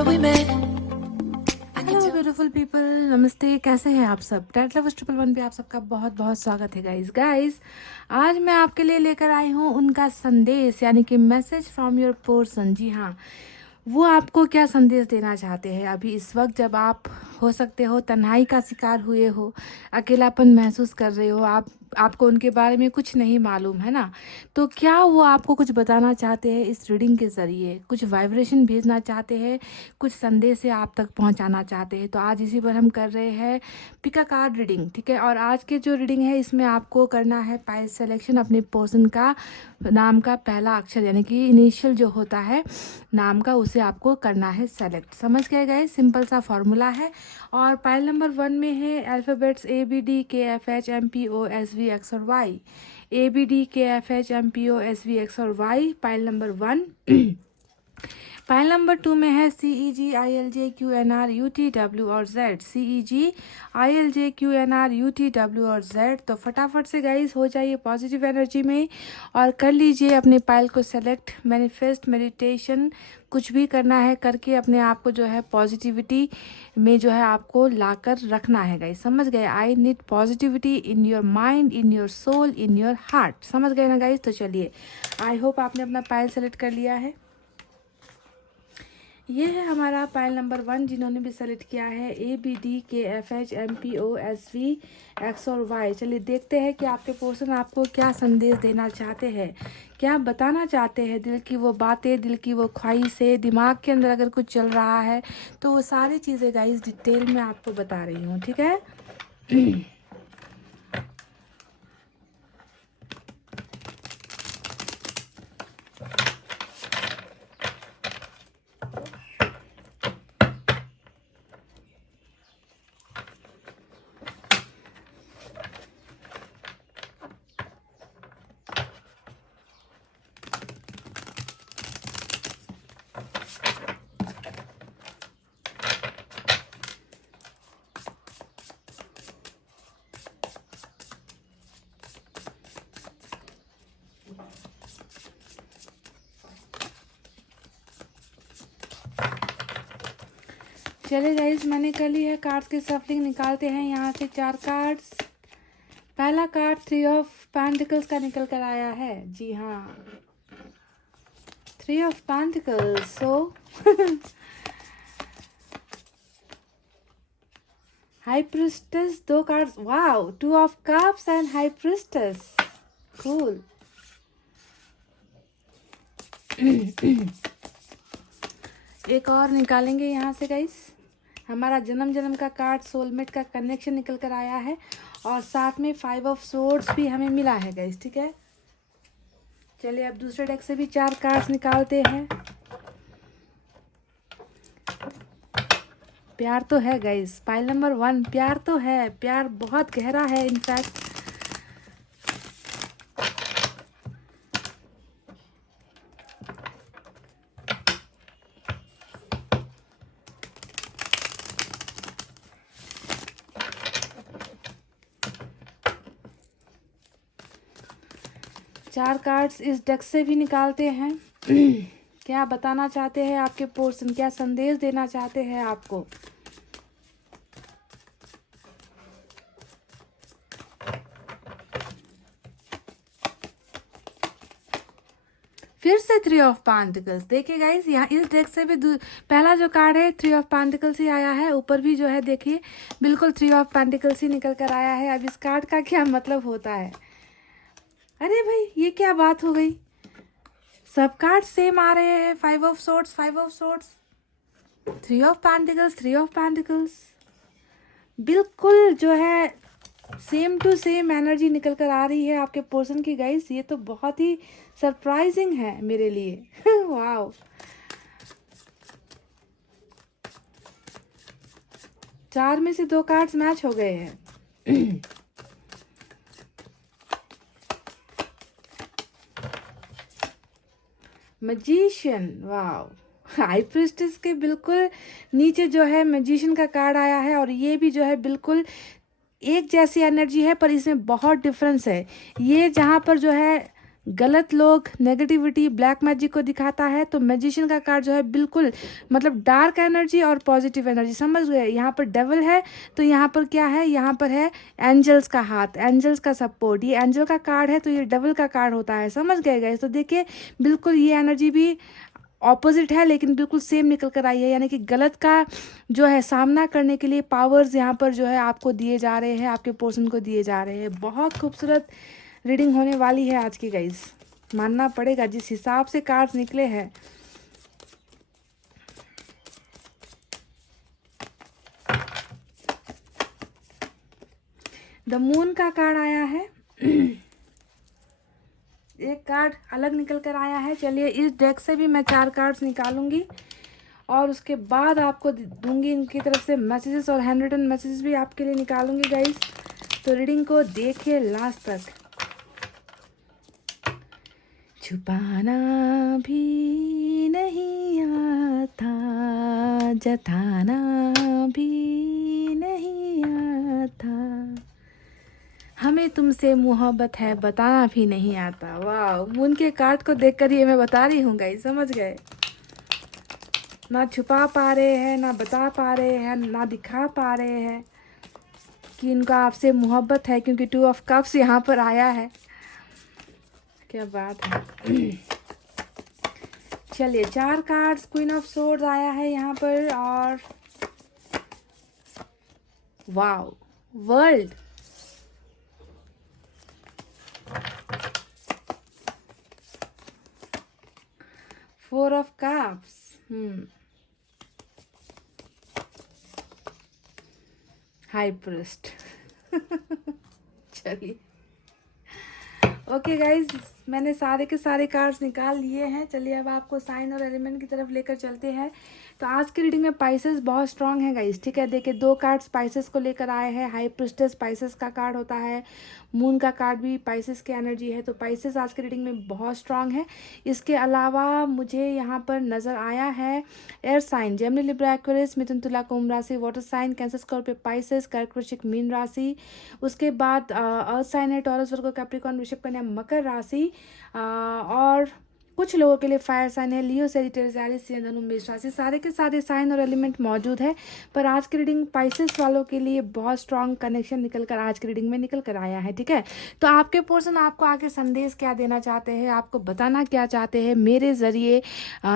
remember we met. Hello beautiful people, नमस्ते। कैसे हैं आप सब? टेट लवर्स 111 पे आप सबका बहुत बहुत स्वागत है गाइस। आज मैं आपके लिए लेकर आई हूँ उनका संदेश, यानी कि मैसेज फ्रॉम योर पर्सन। जी हाँ, वो आपको क्या संदेश देना चाहते हैं अभी इस वक्त, जब आप हो सकते हो तन्हाई का शिकार हुए हो, अकेलापन महसूस कर रहे हो, आपको उनके बारे में कुछ नहीं मालूम है ना। तो क्या वो आपको कुछ बताना चाहते हैं इस रीडिंग के ज़रिए, कुछ वाइब्रेशन भेजना चाहते हैं, कुछ संदेश से आप तक पहुंचाना चाहते हैं। तो आज इसी पर हम कर रहे हैं पिक अ कार्ड रीडिंग, ठीक है। और आज के जो रीडिंग है इसमें आपको करना है पाइल सेलेक्शन, अपने पर्सन का नाम का पहला अक्षर, यानी कि इनिशियल जो होता है नाम का, उसे आपको करना है सेलेक्ट। समझ गए गाइस? सिंपल सा फॉर्मूला है। और पाइल नंबर 1 में है अल्फ़ाबेट्स ABDKFHMPOSVX और Y। ABDKFHMPOSVX और Y, pile number 1। Pile number 2 में है CEGILJQNRUTW और Z। CEGILJQNRUTW और Z। तो फटाफट से गाइस हो जाइए पॉजिटिव एनर्जी में और कर लीजिए अपने पाइल को सेलेक्ट। मैनिफेस्ट, मेडिटेशन कुछ भी करना है करके अपने आप को जो है पॉजिटिविटी में जो है आपको लाकर रखना है गाइस। समझ गए? I need positivity in your mind, in your soul, in your heart. समझ गए ना गाइस? तो चलिए, आई होप आपने अपना पाइल सेलेक्ट कर लिया है। ये है हमारा पाइल नंबर 1, जिन्होंने भी सेलेक्ट किया है ABDKFHMPOSVX और Y। चलिए देखते हैं कि आपके पर्सन आपको क्या संदेश देना चाहते हैं, क्या बताना चाहते हैं। दिल की वो बातें, दिल की वो ख्वाहिशें, दिमाग के अंदर अगर कुछ चल रहा है तो वो सारी चीज़ें गाइस डिटेल में आपको बता रही हूँ, ठीक है। चले गाइस, मैंने कर ली है कार्ड्स की सफलिंग। निकालते हैं यहाँ से 4 कार्ड्स। पहला कार्ड 3 ऑफ पेंटिकल्स का निकल कर आया है। जी हाँ, 3 of pentacles. So high priestess 2 cards. Wow, 2 of cups and high priestess. Cool. एक और निकालेंगे यहाँ से गाइस। हमारा जन्म जन्म का कार्ड, सोलमेट का कनेक्शन निकल कर आया है और साथ में 5 ऑफ सोर्ड्स भी हमें मिला है गाइस, ठीक है। चलिए अब दूसरे डेक से भी 4 कार्ड्स निकालते हैं। प्यार तो है गाइस, पाइल नंबर 1, प्यार तो है, प्यार बहुत गहरा है इनफैक्ट। चार कार्ड्स इस डेक से भी निकालते हैं। क्या बताना चाहते हैं आपके पर्सन, क्या संदेश देना चाहते हैं आपको। फिर से 3 ऑफ पेंटिकल्स। देखिए गाइस, यहाँ इस डेक से भी पहला जो कार्ड है 3 ऑफ पेंटिकल्स ही आया है। ऊपर भी जो है देखिए बिल्कुल 3 ऑफ पेंटिकल्स ही निकल कर आया है। अब इस कार्ड का क्या मतलब होता है? अरे भाई, ये क्या बात हो गई? सब कार्ड सेम आ रहे हैं। 5 of swords, 5 of swords, 3 of pentacles, 3 of pentacles. बिल्कुल जो है सेम टू सेम एनर्जी निकल कर आ रही है आपके पर्सन की गाइस। ये तो बहुत ही सरप्राइजिंग है मेरे लिए। वाओ, 4 में से 2 कार्ड्स मैच हो गए हैं। Magician, wow. हाई प्रिस्टेस के बिल्कुल नीचे जो है मैजिशियन का कार्ड आया है और ये भी जो है बिल्कुल एक जैसी एनर्जी है, पर इसमें बहुत डिफरेंस है। ये जहाँ पर जो है गलत लोग, नेगेटिविटी, ब्लैक मैजिक को दिखाता है। तो मैजिशियन का कार्ड जो है बिल्कुल मतलब डार्क एनर्जी और पॉजिटिव एनर्जी, समझ गए। यहाँ पर डेविल है तो यहाँ पर क्या है, यहाँ पर है एंजल्स का हाथ, एंजल्स का सपोर्ट। ये एंजल का कार्ड है तो ये डेविल का कार्ड होता है, समझ गए गाइस। तो देखिए बिल्कुल ये एनर्जी भी ऑपोजिट है लेकिन बिल्कुल सेम निकल कर आई है, यानी कि गलत का जो है सामना करने के लिए पावर्स यहाँ पर जो है आपको दिए जा रहे हैं, आपके पोर्सन को दिए जा रहे हैं। बहुत खूबसूरत रीडिंग होने वाली है आज की गाइस, मानना पड़ेगा जिस हिसाब से कार्ड्स निकले हैं। द मून का कार्ड आया है, एक कार्ड अलग निकल कर आया है। चलिए इस डेक से भी मैं 4 कार्ड्स निकालूंगी और उसके बाद आपको दूंगी इनकी तरफ से मैसेजेस और हैंड रिटन मैसेजेस भी आपके लिए निकालूंगी गाइस। तो रीडिंग को देखिए लास्ट तक। छुपाना भी नहीं आता, जताना भी नहीं आता, हमें तुमसे मोहब्बत है बताना भी नहीं आता। वाह, मून के कार्ड को देखकर ये मैं बता रही हूँ गाइस, समझ गए। ना छुपा पा रहे हैं, ना बता पा रहे हैं, ना दिखा पा रहे हैं कि इनका आपसे मोहब्बत है, क्योंकि 2 ऑफ कप्स यहाँ पर आया है। क्या बात है। चलिए 4 कार्ड्स, क्वीन ऑफ सोर्ड्स आया है यहाँ पर, और wow, world, four of cups, high priest. चलिए ओके गाइज, मैंने सारे के सारे कार्ड्स निकाल लिए हैं। चलिए अब आपको साइन और एलिमेंट की तरफ लेकर चलते हैं। तो आज की रीडिंग में स्पाइसेस बहुत स्ट्रांग है गाइज, ठीक है। देखिए 2 कार्ड स्पाइसेस को लेकर आए हैं। हाई प्रिस्टेस स्पाइसेस का कार्ड होता है, मून का कार्ड भी स्पाइसेस की एनर्जी है। तो स्पाइसेस आज की रीडिंग में बहुत स्ट्रांग है। इसके अलावा मुझे यहाँ पर नज़र आया है air sign, Gemini, Libra, Aquarius, Mithun, Tula, Kumbh राशि, water sign, Cancer, Scorpio, Pisces, Kark, Vrishchik, Meen राशि। उसके बाद अर्थ साइन है Taurus, Virgo, Capricorn, Vrishabh, Kanya, मकर राशि। और कुछ लोगों के लिए फायर साइन है, लियो, सेजिटेरियस, एरिस, सिंह, धनु, मेष राशि। सारे के सारे साइन और एलिमेंट मौजूद है। पर आज की रीडिंग स्पाइसेस वालों के लिए बहुत स्ट्रांग कनेक्शन निकल कर आज की रीडिंग में निकल कर आया है, ठीक है। तो आपके पर्सन आपको आगे संदेश क्या देना चाहते हैं, आपको बताना क्या चाहते हैं मेरे जरिए,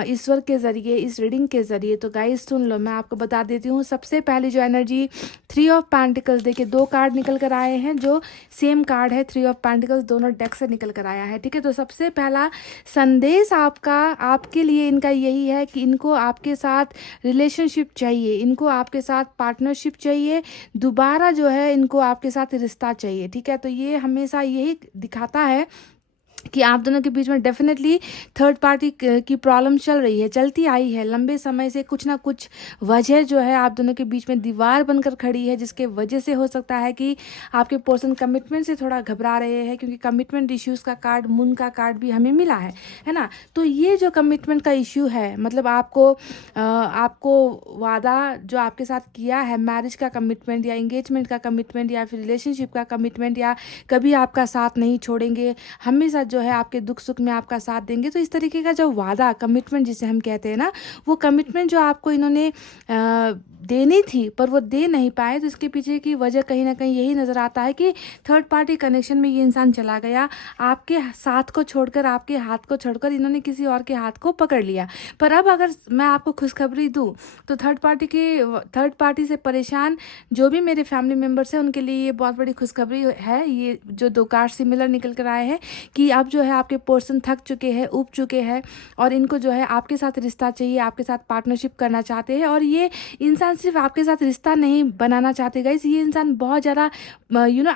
ईश्वर के जरिए, इस रीडिंग के जरिए। तो गाइस सुन लो, मैं आपको बता देती हूँ। सबसे पहली जो एनर्जी 3 ऑफ पेंटिकल्स, देखिए 2 कार्ड निकल कर आए हैं जो सेम कार्ड है। 3 ऑफ पेंटिकल्स दोनों डेक से निकल कर आया है, ठीक है। तो सबसे पहला संदेश आपका आपके लिए इनका यही है कि इनको आपके साथ रिलेशनशिप चाहिए, इनको आपके साथ पार्टनरशिप चाहिए, दोबारा जो है इनको आपके साथ रिश्ता चाहिए, ठीक है। तो ये हमेशा यही दिखाता है कि आप दोनों के बीच में डेफिनेटली थर्ड पार्टी की प्रॉब्लम चल रही है, चलती आई है लंबे समय से। कुछ ना कुछ वजह जो है आप दोनों के बीच में दीवार बनकर खड़ी है, जिसके वजह से हो सकता है कि आपके पर्सन कमिटमेंट से थोड़ा घबरा रहे हैं, क्योंकि कमिटमेंट इश्यूज का कार्ड, मून का कार्ड भी हमें मिला है ना। तो ये जो कमिटमेंट का इश्यू है, मतलब आपको वादा जो आपके साथ किया है, मैरिज का कमिटमेंट या इंगेजमेंट का कमिटमेंट या फिर रिलेशनशिप का कमिटमेंट, या कभी आपका साथ नहीं छोड़ेंगे, हमेशा जो है आपके दुख सुख में आपका साथ देंगे। तो इस तरीके का जो वादा, कमिटमेंट जिसे हम कहते हैं ना, वो कमिटमेंट जो आपको इन्होंने देनी थी पर वो दे नहीं पाए, तो इसके पीछे की वजह कहीं ना कहीं यही नज़र आता है कि थर्ड पार्टी कनेक्शन में ये इंसान चला गया, आपके साथ को छोड़कर, आपके हाथ को छोड़कर इन्होंने किसी और के हाथ को पकड़ लिया। पर अब अगर मैं आपको खुशखबरी दूं तो थर्ड पार्टी से परेशान जो भी मेरे फैमिली मेम्बर्स हैं उनके लिए ये बहुत बड़ी खुशखबरी है। ये जो 2 कार्ड सिमिलर निकल कर आए हैं कि अब जो है आपके पर्सन थक चुके हैं, ऊब चुके हैं, और इनको जो है आपके साथ रिश्ता चाहिए, आपके साथ पार्टनरशिप करना चाहते हैं। और ये इंसान सिर्फ आपके साथ रिश्ता नहीं बनाना चाहते गाइस, ये इंसान बहुत ज़्यादा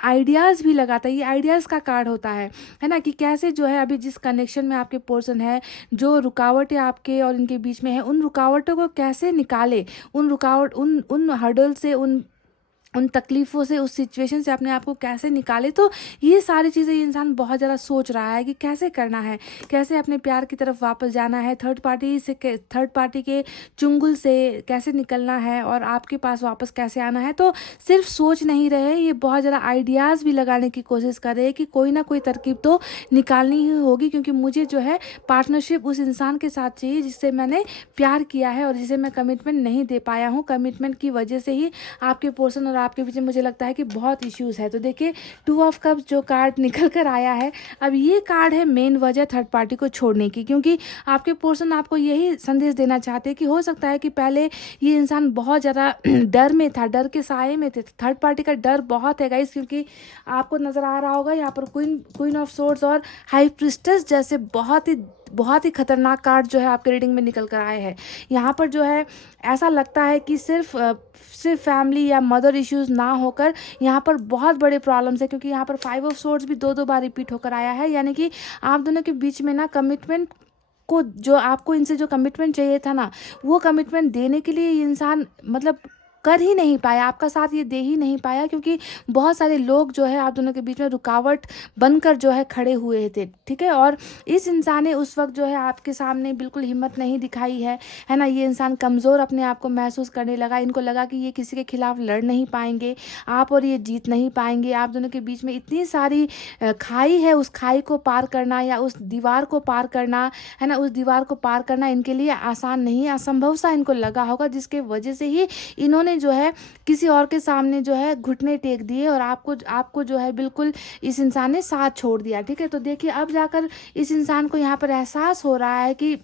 आइडियाज़ भी लगाता है। ये आइडियाज़ का कार्ड होता है ना, कि कैसे जो है अभी जिस कनेक्शन में आपके पर्सन है, जो रुकावटें आपके और इनके बीच में है, उन रुकावटों को कैसे निकाले, उन हर्डल से, उन तकलीफ़ों से, उस सिचुएशन से अपने आप को कैसे निकाले। तो ये सारी चीज़ें ये इंसान बहुत ज़्यादा सोच रहा है कि कैसे करना है, कैसे अपने प्यार की तरफ वापस जाना है, थर्ड पार्टी के चुंगल से कैसे निकलना है और आपके पास वापस कैसे आना है। तो सिर्फ सोच नहीं रहे, ये बहुत ज़्यादा आइडियाज़ भी लगाने की कोशिश कर रहे हैं कि कोई ना कोई तरकीब तो निकालनी ही होगी, क्योंकि मुझे जो है पार्टनरशिप उस इंसान के साथ चाहिए जिससे मैंने प्यार किया है और जिसे मैं कमिटमेंट नहीं दे पाया हूँ। कमिटमेंट की वजह से ही आपके पर्सन और आपके बीच में मुझे लगता है कि बहुत इश्यूज़ है। तो देखिए 2 ऑफ कप्स जो कार्ड निकल कर आया है, अब ये कार्ड है मेन वजह थर्ड पार्टी को छोड़ने की, क्योंकि आपके पर्सन आपको यही संदेश देना चाहते हैं कि हो सकता है कि पहले ये इंसान बहुत ज़्यादा डर में था, डर के साए में थे। थर्ड पार्टी का डर बहुत है गाइस, क्योंकि आपको नज़र आ रहा होगा यहाँ पर क्वीन ऑफ सोर्ड्स और हाई प्रिस्टेस जैसे बहुत ही खतरनाक कार्ड जो है आपके रीडिंग में निकल कर आए हैं। यहाँ पर जो है ऐसा लगता है कि सिर्फ फैमिली या मदर इश्यूज़ ना होकर यहाँ पर बहुत बड़े प्रॉब्लम्स है, क्योंकि यहाँ पर 5 ऑफ सोर्ड्स भी दो बार रिपीट होकर आया है। यानी कि आप दोनों के बीच में ना कमिटमेंट को, जो आपको इनसे जो कमिटमेंट चाहिए था ना, वो कमिटमेंट देने के लिए ये इंसान मतलब कर ही नहीं पाया, आपका साथ ये दे ही नहीं पाया, क्योंकि बहुत सारे लोग जो है आप दोनों के बीच में रुकावट बनकर जो है खड़े हुए थे। ठीक है, और इस इंसान ने उस वक्त जो है आपके सामने बिल्कुल हिम्मत नहीं दिखाई है ना। ये इंसान कमज़ोर अपने आप को महसूस करने लगा, इनको लगा कि ये किसी के खिलाफ लड़ नहीं पाएंगे, आप और ये जीत नहीं पाएंगे। आप दोनों के बीच में इतनी सारी खाई है, उस खाई को पार करना या उस दीवार को पार करना है ना, उस दीवार को पार करना इनके लिए आसान नहीं, असंभव सा इनको लगा होगा, जिसके वजह से ही इन्होंने जो है किसी और के सामने जो है घुटने टेक दिए और आपको जो है बिल्कुल इस इंसान ने साथ छोड़ दिया। ठीक है, तो देखिए अब जाकर इस इंसान को यहाँ पर एहसास हो रहा है कि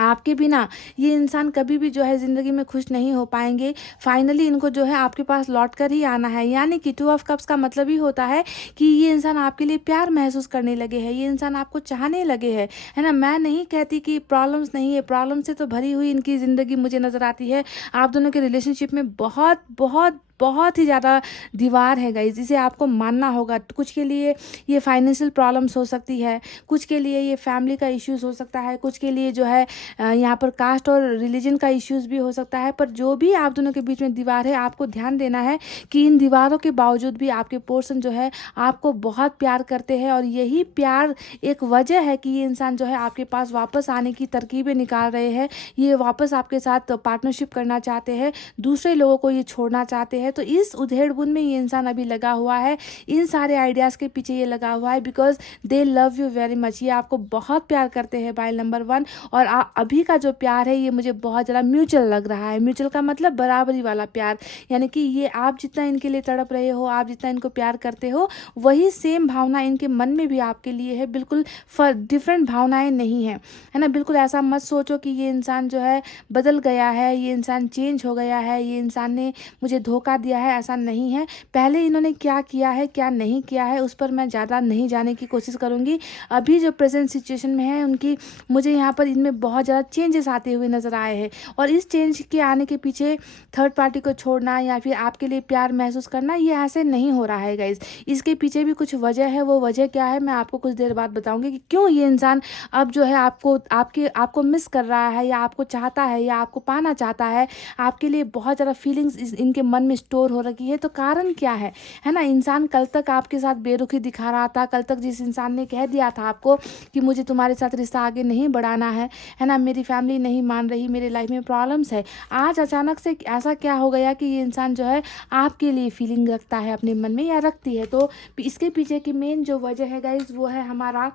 आपके बिना ये इंसान कभी भी जो है ज़िंदगी में खुश नहीं हो पाएंगे। फाइनली इनको जो है आपके पास लौट कर ही आना है। यानी कि 2 ऑफ कप्स का मतलब ही होता है कि ये इंसान आपके लिए प्यार महसूस करने लगे हैं, ये इंसान आपको चाहने लगे हैं, है ना। मैं नहीं कहती कि प्रॉब्लम्स नहीं है, प्रॉब्लम से तो भरी हुई इनकी ज़िंदगी मुझे नज़र आती है। आप दोनों के रिलेशनशिप में बहुत बहुत बहुत ही ज़्यादा दीवार है गाइस, जिसे आपको मानना होगा। कुछ के लिए ये फाइनेंशियल प्रॉब्लम्स हो सकती है, कुछ के लिए ये फैमिली का इश्यूज़ हो सकता है, कुछ के लिए जो है यहाँ पर कास्ट और रिलीजन का इश्यूज़ भी हो सकता है। पर जो भी आप दोनों के बीच में दीवार है, आपको ध्यान देना है कि इन दीवारों के बावजूद भी आपके पर्सन जो है आपको बहुत प्यार करते हैं, और यही प्यार एक वजह है कि ये इंसान जो है आपके पास वापस आने की तरकीबें निकाल रहे हैं। ये वापस आपके साथ पार्टनरशिप करना चाहते हैं, दूसरे लोगों को ये छोड़ना चाहते हैं। तो इस उधेड़-बुन में ये इंसान अभी लगा हुआ है, इन सारे आइडियाज़ के पीछे ये लगा हुआ है, because they love you very much. ये आपको बहुत प्यार करते हैं बाय नंबर 1। और अभी का जो प्यार है ये मुझे बहुत ज़्यादा म्यूचुअल लग रहा है। म्यूचुअल का मतलब बराबरी वाला प्यार, यानी कि ये आप जितना इनके लिए तड़प रहे हो, आप जितना इनको प्यार करते हो, वही सेम भावना इनके मन में भी आपके लिए है। बिल्कुल डिफरेंट भावनाएं नहीं है, है ना। बिल्कुल ऐसा मत सोचो कि ये इंसान जो है बदल गया है, ये इंसान चेंज हो गया है, ये इंसान ने मुझे धोखा दिया है, ऐसा नहीं है। पहले इन्होंने क्या किया है क्या नहीं किया है उस पर मैं ज़्यादा नहीं जाने की कोशिश करूँगी। अभी जो प्रेजेंट सिचुएशन में है उनकी, मुझे यहाँ पर इनमें बहुत ज़्यादा चेंजेस आते हुए नज़र आए हैं, और इस चेंज के आने के पीछे थर्ड पार्टी को छोड़ना या फिर आपके लिए प्यार महसूस करना, ये ऐसे नहीं हो रहा है गाइज। इसके पीछे भी कुछ वजह है। वो वजह क्या है मैं आपको कुछ देर बाद बताऊँगी कि क्यों ये इंसान अब जो है आपको मिस कर रहा है, या आपको चाहता है, या आपको पाना चाहता है। आपके लिए बहुत ज़्यादा फीलिंग्स इनके मन में स्टोर हो रखी है। तो कारण क्या है ना। इंसान कल तक आपके साथ बेरुखी दिखा रहा था, कल तक जिस इंसान ने कह दिया था आपको कि मुझे तुम्हारे साथ रिश्ता आगे नहीं बढ़ाना है ना, मेरी फैमिली नहीं मान रही, मेरे लाइफ में प्रॉब्लम्स है, आज अचानक से ऐसा क्या हो गया कि ये इंसान जो है आपके लिए फीलिंग रखता है अपने मन में, या रखती है। तो इसके पीछे की मेन जो वजह है गाइज, वो है हमारा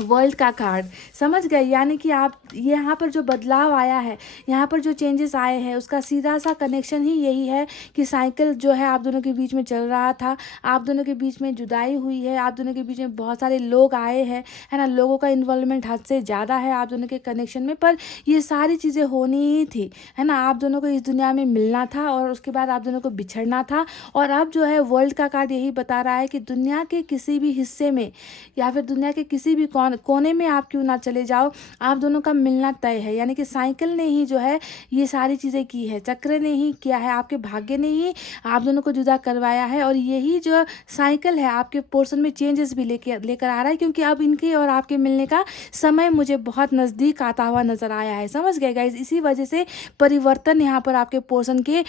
वर्ल्ड का कार्ड। समझ गए, यानी कि आप यहाँ पर जो बदलाव आया है, यहाँ पर जो चेंजेस आए हैं, उसका सीधा सा कनेक्शन ही यही है कि साइकिल जो है आप दोनों के बीच में चल रहा था, आप दोनों के बीच में जुदाई हुई है, आप दोनों के बीच में बहुत सारे लोग आए हैं, है ना। लोगों का इन्वॉल्वमेंट हद से ज़्यादा है आप दोनों के कनेक्शन में, पर ये सारी चीज़ें होनी ही थी, है ना। आप दोनों को इस दुनिया में मिलना था और उसके बाद आप दोनों को बिछड़ना था। और अब जो है वर्ल्ड का कार्ड यही बता रहा है कि दुनिया के किसी भी हिस्से में या फिर दुनिया के किसी भी कोने में आप क्यों ना चले जाओ, आप दोनों का मिलना तय है। यानी कि साइकिल ने ही जो है ये सारी चीज़ें की है, चक्र ने ही किया है, आपके भाग्य ने ही आप दोनों को जुदा करवाया है। और यही जो साइकिल है आपके पोर्शन में चेंजेस भी लेकर आ रहा है, क्योंकि अब इनके और आपके मिलने का समय मुझे बहुत नज़दीक आता हुआ नज़र आया है। समझ गए गाइज? इसी वजह से परिवर्तन यहाँ पर आपके पोर्शन के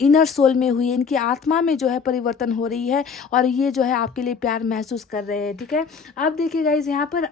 इनर सोल में हुई है, इनकी आत्मा में जो है परिवर्तन हो रही है, और ये जो है आपके लिए प्यार महसूस कर रहे हैं। ठीक है, अब देखिए गाइज यहाँ पर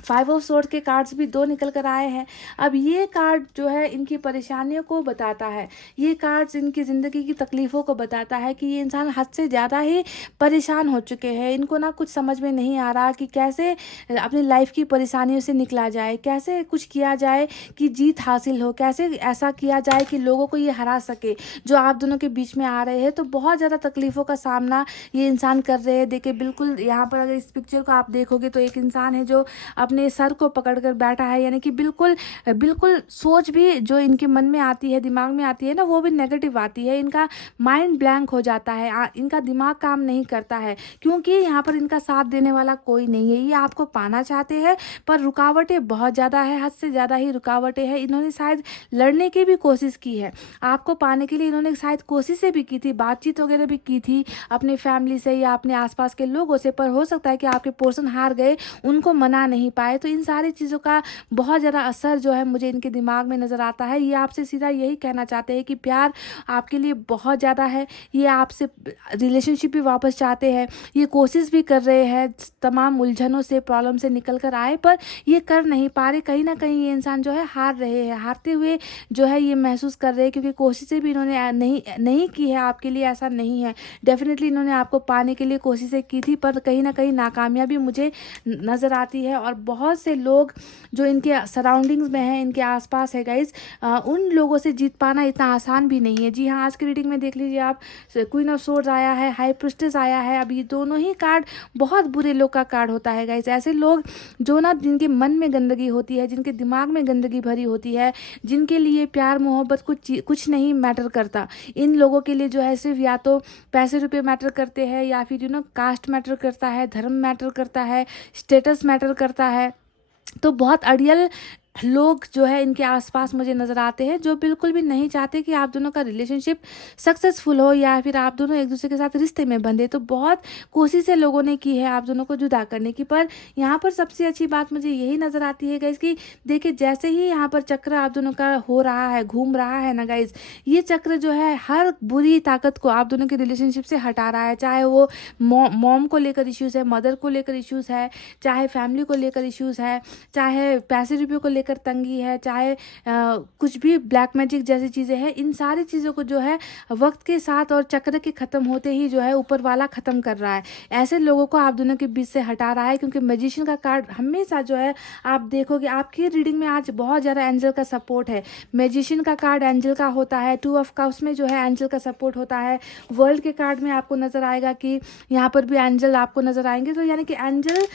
5 ऑफ सोर्ड के कार्ड्स भी 2 निकल कर आए हैं। अब ये कार्ड जो है इनकी परेशानियों को बताता है, ये कार्ड्स इनकी ज़िंदगी की तकलीफ़ों को बताता है कि ये इंसान हद से ज़्यादा ही परेशान हो चुके हैं। इनको ना कुछ समझ में नहीं आ रहा कि कैसे अपनी लाइफ की परेशानियों से निकला जाए, कैसे कुछ किया जाए कि जीत हासिल हो, कैसे ऐसा किया जाए कि लोगों को ये हरा सके जो आप दोनों के बीच में आ रहे हैं। तो बहुत ज़्यादा तकलीफ़ों का सामना ये इंसान कर रहे हैं। देखिए बिल्कुल यहाँ पर अगर इस पिक्चर को आप देखोगे तो एक इंसान है जो अपने सर को पकड़कर बैठा है, यानी कि बिल्कुल बिल्कुल सोच भी जो इनके मन में आती है, दिमाग में आती है ना, वो भी नेगेटिव आती है। इनका माइंड ब्लैंक हो जाता है, इनका दिमाग काम नहीं करता है, क्योंकि यहाँ पर इनका साथ देने वाला कोई नहीं है। ये आपको पाना चाहते हैं पर रुकावटें बहुत ज़्यादा है, हद से ज़्यादा ही रुकावटें हैं। इन्होंने शायद लड़ने की भी कोशिश की है, आपको पाने के लिए इन्होंने शायद कोशिशें भी की थी, बातचीत वगैरह भी की थी अपने फैमिली से या अपने आसपास के लोगों से, पर हो सकता है कि आपके पर्सन हार गए, उनको मना नहीं पाए। तो इन सारी चीज़ों का बहुत ज़्यादा असर जो है मुझे इनके दिमाग में नज़र आता है। ये आपसे सीधा यही कहना चाहते हैं कि प्यार आपके लिए बहुत ज़्यादा है, ये आपसे रिलेशनशिप भी वापस चाहते हैं, ये कोशिश भी कर रहे हैं तमाम उलझनों से, प्रॉब्लम से निकल कर आए, पर ये कर नहीं पा रहे। कहीं ना कहीं ये इंसान जो है हार रहे हैं, हारते हुए जो है ये महसूस कर रहे हैं, क्योंकि कोशिशें भी इन्होंने नहीं की है आपके लिए, ऐसा नहीं है। डेफिनेटली इन्होंने आपको पाने के लिए कोशिशें की थी, पर कहीं ना कहीं नाकामयाबी मुझे नज़र आती है। और बहुत से लोग जो इनके सराउंडिंग्स में हैं, इनके आसपास है गाइज, उन लोगों से जीत पाना इतना आसान भी नहीं है। जी हाँ, आज की रीडिंग में देख लीजिए आप, क्वीन ऑफ सोर्ड्स आया है, हाई प्रिस्टेस आया है। अब ये दोनों ही कार्ड बहुत बुरे लोग का कार्ड होता है गाइज। ऐसे लोग जो ना जिनके मन में गंदगी होती है, जिनके दिमाग में गंदगी भरी होती है, जिनके लिए प्यार मोहब्बत कुछ नहीं मैटर करता, इन लोगों के लिए जो है सिर्फ या तो पैसे रुपए मैटर करते हैं, या फिर कास्ट मैटर करता है, धर्म मैटर करता है, स्टेटस मैटर करता है। तो बहुत अड़ियल लोग जो है इनके आसपास मुझे नज़र आते हैं, जो बिल्कुल भी नहीं चाहते कि आप दोनों का रिलेशनशिप सक्सेसफुल हो, या फिर आप दोनों एक दूसरे के साथ रिश्ते में बंधे। तो बहुत कोशिशें लोगों ने की है आप दोनों को जुदा करने की, पर यहाँ पर सबसे अच्छी बात मुझे यही नज़र आती है गाइज कि देखिए जैसे ही यहाँ पर चक्र आप दोनों का हो रहा है, घूम रहा है ना गाइज, ये चक्र जो है हर बुरी ताकत को आप दोनों के रिलेशनशिप से हटा रहा है। चाहे वो मॉम को लेकर इश्यूज़ है, मदर को लेकर इश्यूज़ है, चाहे फैमिली को लेकर इश्यूज़ है, चाहे पैसे रुपये को लेकर तंगी है, चाहे कुछ भी ब्लैक मैजिक जैसी चीज़ें हैं, इन सारी चीज़ों को जो है वक्त के साथ और चक्र के ख़त्म होते ही जो है ऊपर वाला ख़त्म कर रहा है। ऐसे लोगों को आप दोनों के बीच से हटा रहा है, क्योंकि मैजिशियन का कार्ड हमेशा जो है आप देखोगे आपकी रीडिंग में आज बहुत ज़्यादा एंजल का सपोर्ट है। मैजिशियन का कार्ड एंजल का होता है, 2 ऑफ कप्स में जो है एंजल का सपोर्ट होता है। वर्ल्ड के कार्ड में आपको नज़र आएगा कि यहाँ पर भी एंजल आपको नज़र आएंगे। तो यानी कि एंजल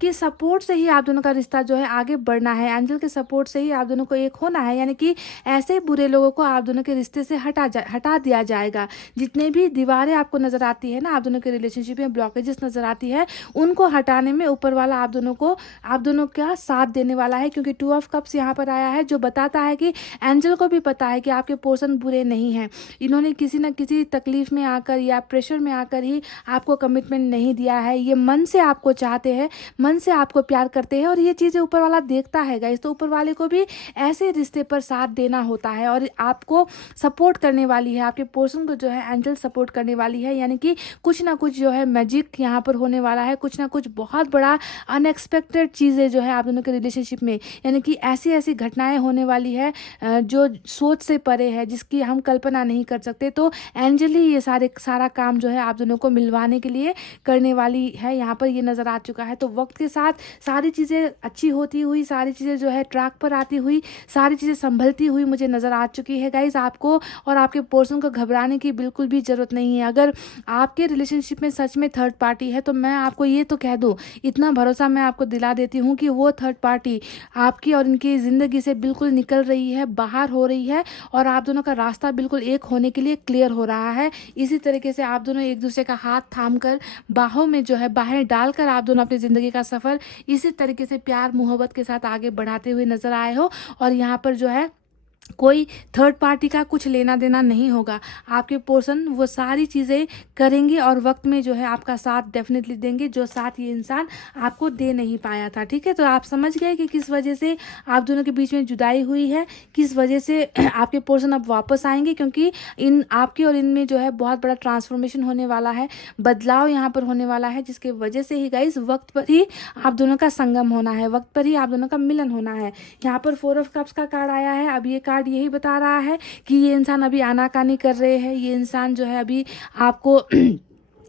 के सपोर्ट से ही आप दोनों का रिश्ता जो है आगे बढ़ना है, एंजल के सपोर्ट से ही आप दोनों को एक होना है। यानी कि ऐसे बुरे लोगों को आप दोनों के रिश्ते से हटा दिया जाएगा। जितने भी दीवारें आपको नज़र आती है ना, आप दोनों के रिलेशनशिप में ब्लॉकेजेस नज़र आती है, उनको हटाने में ऊपर वाला आप दोनों का साथ देने वाला है। क्योंकि 2 ऑफ कप्स यहाँ पर आया है, जो बताता है कि एंजल को भी पता है कि आपके पर्सन बुरे नहीं हैं। इन्होंने किसी न किसी तकलीफ में आकर या प्रेशर में आकर ही आपको कमिटमेंट नहीं दिया है। ये मन से आपको चाहते हैं, मन से आपको प्यार करते हैं, और ये चीज़ें ऊपर वाला देखता है गाइस। तो ऊपर वाले को भी ऐसे रिश्ते पर साथ देना होता है, और आपको सपोर्ट करने वाली है, आपके पर्सन को जो है एंजल सपोर्ट करने वाली है। यानी कि कुछ ना कुछ जो है मैजिक यहाँ पर होने वाला है, कुछ ना कुछ बहुत बड़ा अनएक्सपेक्टेड चीज़ें जो है आप दोनों के रिलेशनशिप में, यानी कि ऐसी ऐसी घटनाएं होने वाली है जो सोच से परे है, जिसकी हम कल्पना नहीं कर सकते। तो एंजल ही ये सारा काम जो है आप दोनों को मिलवाने के लिए करने वाली है, यहाँ पर ये नज़र आ चुका है। तो वक्त के साथ सारी चीज़ें अच्छी होती हुई, सारी चीज़ें जो है ट्रैक पर आती हुई, सारी चीज़ें संभलती हुई मुझे नज़र आ चुकी है गाइज। आपको और आपके पर्सन को घबराने की बिल्कुल भी ज़रूरत नहीं है। अगर आपके रिलेशनशिप में सच में थर्ड पार्टी है, तो मैं आपको ये तो कह दूँ, इतना भरोसा मैं आपको दिला देती हूँ कि वो थर्ड पार्टी आपकी और इनकी ज़िंदगी से बिल्कुल निकल रही है, बाहर हो रही है, और आप दोनों का रास्ता बिल्कुल एक होने के लिए क्लियर हो रहा है। इसी तरीके से आप दोनों एक दूसरे का हाथ थाम कर, बाहों में जो है बाहें डालकर आप दोनों अपनी ज़िंदगी का सफ़र इसी तरीके से प्यार मोहब्बत के साथ आगे बढ़ाते हुए नज़र आए हो। और यहाँ पर जो है कोई थर्ड पार्टी का कुछ लेना देना नहीं होगा। आपके पर्सन वो सारी चीज़ें करेंगे और वक्त में जो है आपका साथ डेफिनेटली देंगे, जो साथ ये इंसान आपको दे नहीं पाया था। ठीक है, तो आप समझ गए कि किस वजह से आप दोनों के बीच में जुदाई हुई है, किस वजह से आपके पर्सन अब वापस आएंगे, क्योंकि इन आपके और इनमें जो है बहुत बड़ा ट्रांसफॉर्मेशन होने वाला है, बदलाव यहाँ पर होने वाला है, जिसके वजह से ही गाइस वक्त पर ही आप दोनों का संगम होना है, वक्त पर ही आप दोनों का मिलन होना है। यहाँ पर 4 ऑफ कप्स का कार्ड आया है। अब ये कार्ड यही बता रहा है कि ये इंसान अभी आनाकानी कर रहे हैं, ये इंसान जो है अभी आपको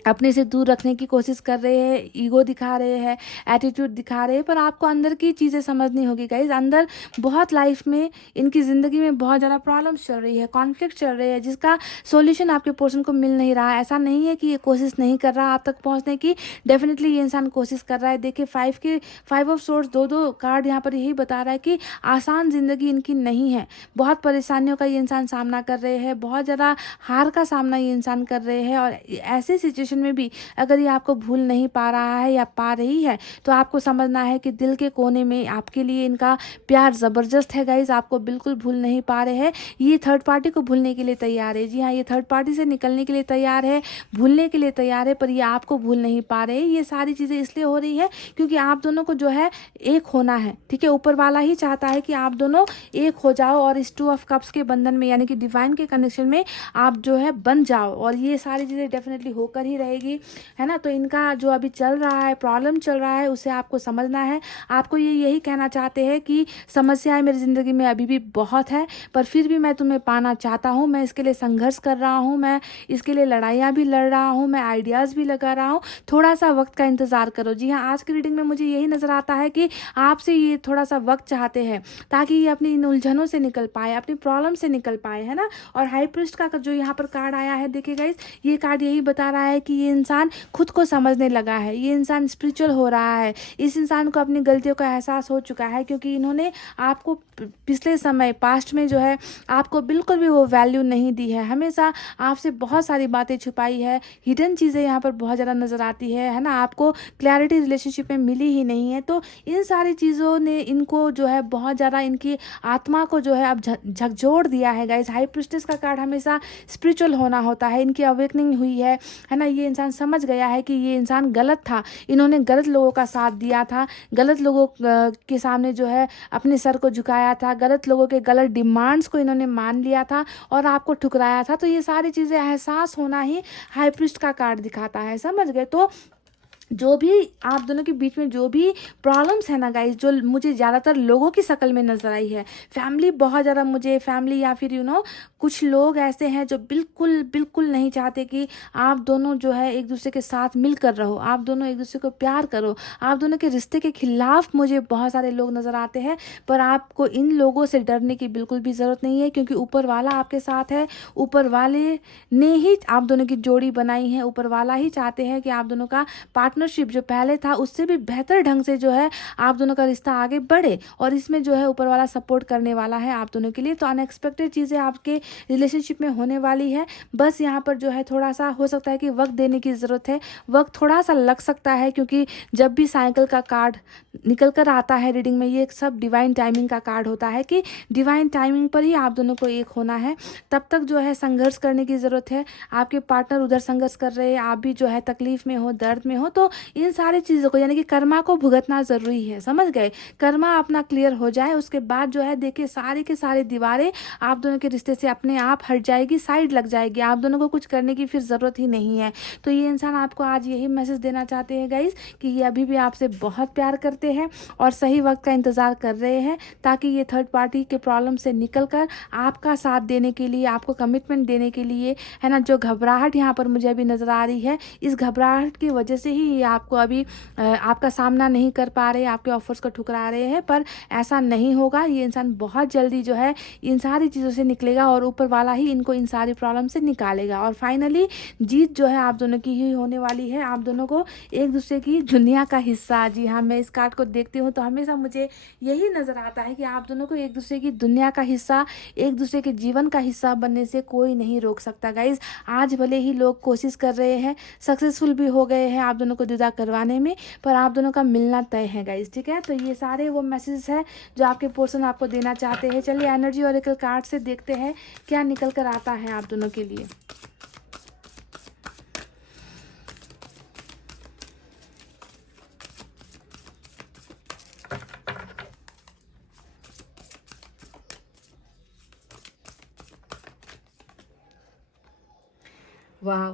अपने से दूर रखने की कोशिश कर रहे हैं, ईगो दिखा रहे हैं, एटीट्यूड दिखा रहे हैं, पर आपको अंदर की चीज़ें समझनी होगी गाइज। अंदर बहुत लाइफ में इनकी ज़िंदगी में बहुत ज़्यादा प्रॉब्लम्स चल रही है, कॉन्फ्लिक्ट चल रही है, जिसका सॉल्यूशन आपके पर्सन को मिल नहीं रहा है। ऐसा नहीं है कि ये कोशिश नहीं कर रहा आप तक पहुंचने की, डेफिनेटली ये इंसान कोशिश कर रहा है। देखिए 5 ऑफ सोर्स, दो कार्ड यहाँ पर यही बता रहा है कि आसान ज़िंदगी इनकी नहीं है, बहुत परेशानियों का ये इंसान सामना कर रहे हैं, बहुत ज़्यादा हार का सामना ये इंसान कर रहे हैं। और ऐसे सिचुएशन में भी अगर ये आपको भूल नहीं पा रहा है या पा रही है, तो आपको समझना है कि दिल के कोने में आपके लिए इनका प्यार ज़बरदस्त है गाइज, आपको बिल्कुल भूल नहीं पा रहे हैं। ये थर्ड पार्टी को भूलने के लिए तैयार है, जी हाँ, ये थर्ड पार्टी से निकलने के लिए तैयार है, भूलने के लिए तैयार है, पर ये आपको भूल नहीं पा रहे। ये सारी चीज़ें इसलिए हो रही है क्योंकि आप दोनों को जो है एक होना है। ठीक है, ऊपर वाला ही चाहता है कि आप दोनों एक हो जाओ और इस 2 ऑफ कप्स के बंधन में, यानी कि डिवाइन के कनेक्शन में आप जो है बन जाओ, और ये सारी चीज़ें डेफिनेटली होकर ही रहेगी, है ना। तो इनका जो अभी चल रहा है, प्रॉब्लम चल रहा है, उसे आपको समझना है। आपको ये यही कहना चाहते हैं कि समस्याएं मेरी ज़िंदगी में अभी भी बहुत है, पर फिर भी मैं तुम्हें पाना चाहता हूँ, मैं इसके लिए संघर्ष कर रहा हूँ, मैं इसके लिए लड़ाइयाँ भी लड़ रहा हूँ, मैं आइडियाज़ भी लगा रहा हूँ, थोड़ा सा वक्त का इंतज़ार करो। जी हाँ, आज की रीडिंग में मुझे यही नज़र आता है कि आपसे ये थोड़ा सा वक्त चाहते हैं ताकि ये अपनी इन उलझनों से निकल पाए, अपनी प्रॉब्लम से निकल पाए, है ना। और हाई प्रीस्ट का जो यहाँ पर कार्ड आया है, देखिए गाइस, ये कार्ड यही बता रहा है कि ये इंसान खुद को समझने लगा है, ये इंसान स्पिरिचुअल हो रहा है, इस इंसान को अपनी गलतियों का एहसास हो चुका है, क्योंकि इन्होंने आपको पिछले समय पास्ट में जो है आपको बिल्कुल भी वो वैल्यू नहीं दी है, हमेशा आपसे बहुत सारी बातें छुपाई है, हिडन चीज़ें यहाँ पर बहुत ज़्यादा नज़र आती है ना। आपको क्लैरिटी रिलेशनशिप में मिली ही नहीं है, तो इन सारी चीज़ों ने इनको जो है बहुत ज़्यादा इनकी आत्मा को जो है अब झकझोर दिया है गाइस। हाई प्रीस्टेस का कार्ड हमेशा स्पिरिचुअल होना होता है, इनकी अवेकनिंग हुई है ना। ये इंसान समझ गया है कि ये इंसान गलत था, इन्होंने गलत लोगों का साथ दिया था, गलत लोगों के सामने जो है अपने सर को झुकाया था, गलत लोगों के गलत डिमांड्स को इन्होंने मान लिया था और आपको ठुकराया था। तो ये सारी चीज़ें एहसास होना ही हाई प्रीस्ट का कार्ड दिखाता है, समझ गए। तो जो भी आप दोनों के बीच में जो भी प्रॉब्लम्स है ना गाइस, जो मुझे ज़्यादातर लोगों की शक्ल में नज़र आई है, फैमिली बहुत ज़्यादा, मुझे फैमिली या फिर कुछ लोग ऐसे हैं जो बिल्कुल बिल्कुल नहीं चाहते कि आप दोनों जो है एक दूसरे के साथ मिलकर रहो, आप दोनों एक दूसरे को प्यार करो, आप दोनों के रिश्ते के खिलाफ मुझे बहुत सारे लोग नज़र आते हैं। पर आपको इन लोगों से डरने की बिल्कुल भी ज़रूरत नहीं है, क्योंकि ऊपर वाला आपके साथ है, ऊपर वाले ने ही आप दोनों की जोड़ी बनाई है, ऊपर वाला ही चाहते हैं कि आप दोनों का पार्टनरशिप जो पहले था उससे भी बेहतर ढंग से जो है आप दोनों का रिश्ता आगे बढ़े, और इसमें जो है ऊपर वाला सपोर्ट करने वाला है आप दोनों के लिए। तो अनएक्सपेक्टेड चीज़ें आपके रिलेशनशिप में होने वाली है, बस यहाँ पर जो है थोड़ा सा हो सकता है कि वक्त देने की ज़रूरत है, वक्त थोड़ा सा लग सकता है, क्योंकि जब भी साइकिल का कार्ड निकल कर आता है रीडिंग में, ये सब डिवाइन टाइमिंग का कार्ड होता है कि डिवाइन टाइमिंग पर ही आप दोनों को एक होना है। तब तक जो है संघर्ष करने की ज़रूरत है, आपके पार्टनर उधर संघर्ष कर रहे हैं, आप भी जो है तकलीफ में हो, दर्द में हो, तो इन सारी चीज़ों को यानी कि कर्मा को भुगतना ज़रूरी है, समझ गए। कर्मा अपना क्लियर हो जाए, उसके बाद जो है देखिए सारी के सारी दीवारें आप दोनों के रिश्ते से अपने आप हट जाएगी, साइड लग जाएगी, आप दोनों को कुछ करने की फिर ज़रूरत ही नहीं है। तो ये इंसान आपको आज यही मैसेज देना चाहते हैं गाइस कि ये अभी भी आपसे बहुत प्यार करते हैं और सही वक्त का इंतज़ार कर रहे हैं, ताकि ये थर्ड पार्टी के प्रॉब्लम से निकल कर आपका साथ देने के लिए, आपको कमिटमेंट देने के लिए, है ना। जो घबराहट यहाँ पर मुझे अभी नज़र आ रही है, इस घबराहट की वजह से ही ये आपको अभी आपका सामना नहीं कर पा रहे, आपके ऑफर्स को ठुकरा रहे हैं, पर ऐसा नहीं होगा। ये इंसान बहुत जल्दी जो है इन सारी चीज़ों से निकलेगा और ऊपर वाला ही इनको इन सारी प्रॉब्लम से निकालेगा, और फाइनली जीत जो है आप दोनों की ही होने वाली है। आप दोनों को एक दूसरे की दुनिया का हिस्सा, जी हाँ, मैं इस कार्ड को देखती हूँ तो हमेशा मुझे यही नज़र आता है कि आप दोनों को एक दूसरे की दुनिया का हिस्सा, एक दूसरे के जीवन का हिस्सा बनने से कोई नहीं रोक सकता गाइज। आज भले ही लोग कोशिश कर रहे हैं, सक्सेसफुल भी हो गए हैं, आप दोनों को को जुदा करवाने में, पर आप दोनों का मिलना तय है गाइज, ठीक है। तो ये सारे वो मैसेज है जो आपके पर्सन आपको देना चाहते हैं। चलिए एनर्जी ऑरेकल कार्ड से देखते हैं क्या निकल कर आता है आप दोनों के लिए। वाह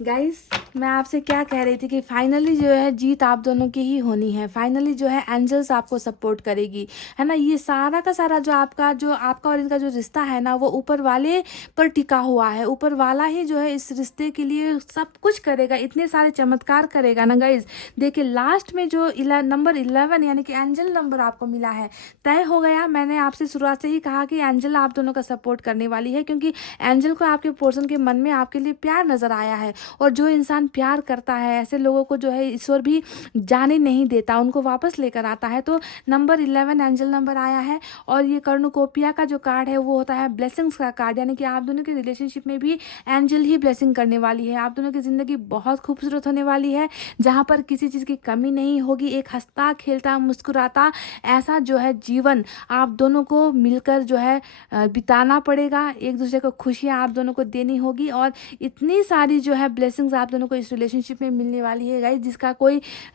गाइस, मैं आपसे क्या कह रही थी कि फाइनली जो है जीत आप दोनों की ही होनी है। फाइनली जो है एंजल्स आपको सपोर्ट करेगी, है ना। ये सारा का सारा जो आपका और इनका जो रिश्ता है ना, वो ऊपर वाले पर टिका हुआ है। ऊपर वाला ही जो है इस रिश्ते के लिए सब कुछ करेगा, इतने सारे चमत्कार करेगा ना गाइज। देखिए लास्ट में जो नंबर 11 यानी कि एंजल नंबर आपको मिला है, तय हो गया। मैंने आपसे शुरुआत से ही कहा कि एंजल आप दोनों का सपोर्ट करने वाली है, क्योंकि एंजल को आपके पर्सन के मन में आपके लिए प्यार नजर आया है। और जो इंसान प्यार करता है ऐसे लोगों को जो है ईश्वर भी जाने नहीं देता, उनको वापस लेकर आता है। तो नंबर 11 एंजल नंबर आया है। और ये कर्णुकोपिया का जो कार्ड है वो होता है ब्लेसिंग्स का कार्ड, यानी कि आप दोनों के रिलेशनशिप में भी एंजल ही ब्लेसिंग करने वाली है। आप दोनों की जिंदगी बहुत खूबसूरत होने वाली है, जहाँ पर किसी चीज़ की कमी नहीं होगी। एक हंसता खेलता मुस्कुराता ऐसा जो है जीवन आप दोनों को मिलकर जो है बिताना पड़ेगा। एक दूसरे को खुशियाँ आप दोनों को देनी होगी, और इतनी सारी जो है ब्लेसिंग्स आप दोनों को इस रिलेशनशिप में मिलने वाली है गाइस,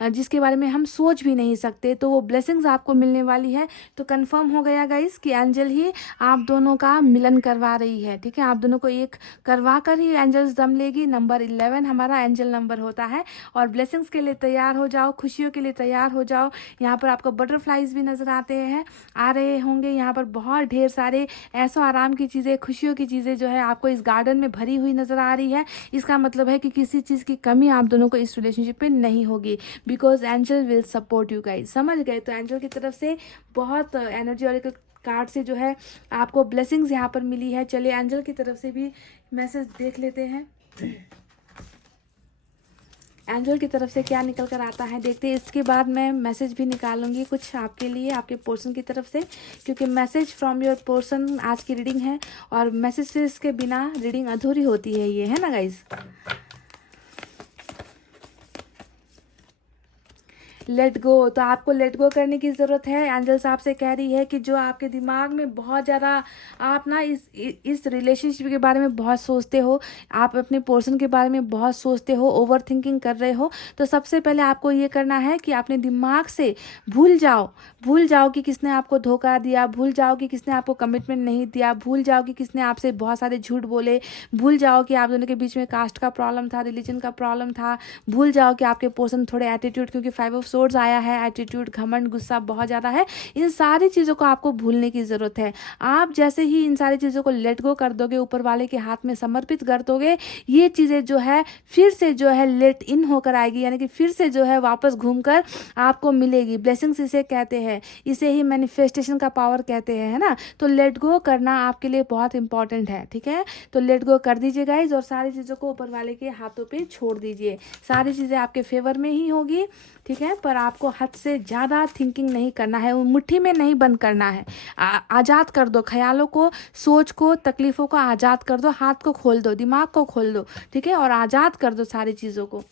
जिसके बारे में हम सोच भी नहीं सकते। तो वो ब्लेसिंग्स आपको मिलने वाली है। तो कंफर्म हो गया गाइस कि एंजल ही आप दोनों का मिलन करवा रही है, ठीक है। आप दोनों को एक करवा कर ही एंजल्स दम लेगी। नंबर 11 हमारा एंजल नंबर होता है। और ब्लेसिंग्स के लिए तैयार हो जाओ, खुशियों के लिए तैयार हो जाओ। यहाँ पर आपको बटरफ्लाइज भी नजर आ रहे होंगे। यहाँ पर बहुत ढेर सारे ऐसो आराम की चीज़ें, खुशियों की चीज़ें जो है आपको इस गार्डन में भरी हुई नजर आ रही है। इसका मतलब है कि किसी चीज़ की कमी आप दोनों को इस रिलेशनशिप में नहीं होगी, because angel will support you guys. समझ गए। तो एंजल की तरफ से बहुत एनर्जी और कार्ड से जो है आपको ब्लेसिंग्स यहाँ पर मिली है। चलिए एंजल की तरफ से भी मैसेज देख लेते हैं, एंजल की तरफ से क्या निकल कर आता है देखते हैं। इसके बाद मैं मैसेज भी निकालूंगी कुछ आपके लिए, आपके पर्सन की तरफ से, क्योंकि मैसेज फ्रॉम योर पर्सन आज की रीडिंग है, और मैसेज के बिना रीडिंग अधूरी होती है, ये है ना गाइज। लेट गो, तो आपको लेट गो करने की ज़रूरत है। एंजल साहब से कह रही है कि जो आपके दिमाग में बहुत ज़्यादा आप ना इस रिलेशनशिप के बारे में बहुत सोचते हो, आप अपने पर्सन के बारे में बहुत सोचते हो, ओवर थिंकिंग कर रहे हो, तो सबसे पहले आपको ये करना है कि अपने दिमाग से भूल जाओ कि किसने आपको धोखा दिया, भूल जाओ कि किसने आपको कमिटमेंट नहीं दिया, भूल जाओ कि किसने आपसे बहुत सारे झूठ बोले, भूल जाओ कि आप दोनों के बीच में कास्ट का प्रॉब्लम था, रिलीजन का प्रॉब्लम था, भूल जाओ कि आपके पर्सन थोड़े एटीट्यूड, क्योंकि 5 ऑफ सोर्ड्स आया है, एटीट्यूड, घमंड, गुस्सा बहुत ज़्यादा है। इन सारी चीज़ों को आपको भूलने की ज़रूरत है। आप जैसे ही इन सारी चीज़ों को लेट गो कर दोगे, ऊपर वाले के हाथ में समर्पित कर दोगे, ये चीज़ें जो है फिर से जो है लेट इन होकर आएगी, यानी कि फिर से जो है वापस घूमकर आपको मिलेगी। ब्लेसिंग्स इसे कहते हैं, इसे ही मैनिफेस्टेशन का पावर कहते हैं, है ना। तो लेट गो करना आपके लिए बहुत इंपॉर्टेंट है, ठीक है। तो लेट गो कर दीजिए गाइज, और सारी चीज़ों को ऊपर वाले के हाथों पे छोड़ दीजिए। सारी चीज़ें आपके फेवर में ही होगी, ठीक है। पर आपको हद से ज़्यादा थिंकिंग नहीं करना है, वो मुट्ठी में नहीं बंद करना है। आज़ाद कर दो ख्यालों को, सोच को, तकलीफ़ों को आज़ाद कर दो, हाथ को खोल दो, दिमाग को खोल दो, ठीक है, और आज़ाद कर दो सारी चीज़ों को।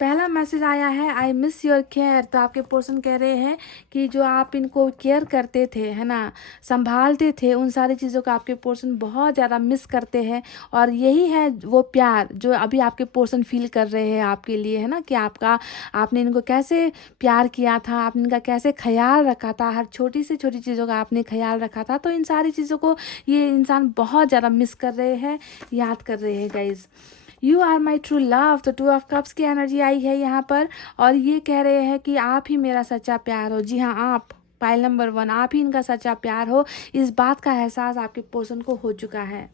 पहला मैसेज आया है आई मिस योर केयर। तो आपके पर्सन कह रहे हैं कि जो आप इनको केयर करते थे, है ना, संभालते थे, उन सारी चीज़ों का आपके पर्सन बहुत ज़्यादा मिस करते हैं। और यही है वो प्यार जो अभी आपके पर्सन फील कर रहे हैं आपके लिए, है ना, कि आपने इनको कैसे प्यार किया था, आपने इनका कैसे ख्याल रखा था, हर छोटी से छोटी चीज़ों का आपने ख्याल रखा था। तो इन सारी चीज़ों को ये इंसान बहुत ज़्यादा मिस कर रहे हैं, याद कर रहे हैं guys. You are my true love. तो 2 ऑफ कप्स की एनर्जी आई है यहाँ पर, और ये कह रहे हैं कि आप ही मेरा सच्चा प्यार हो। जी हाँ, आप पाइल नंबर 1, आप ही इनका सच्चा प्यार हो। इस बात का एहसास आपके पर्सन को हो चुका है।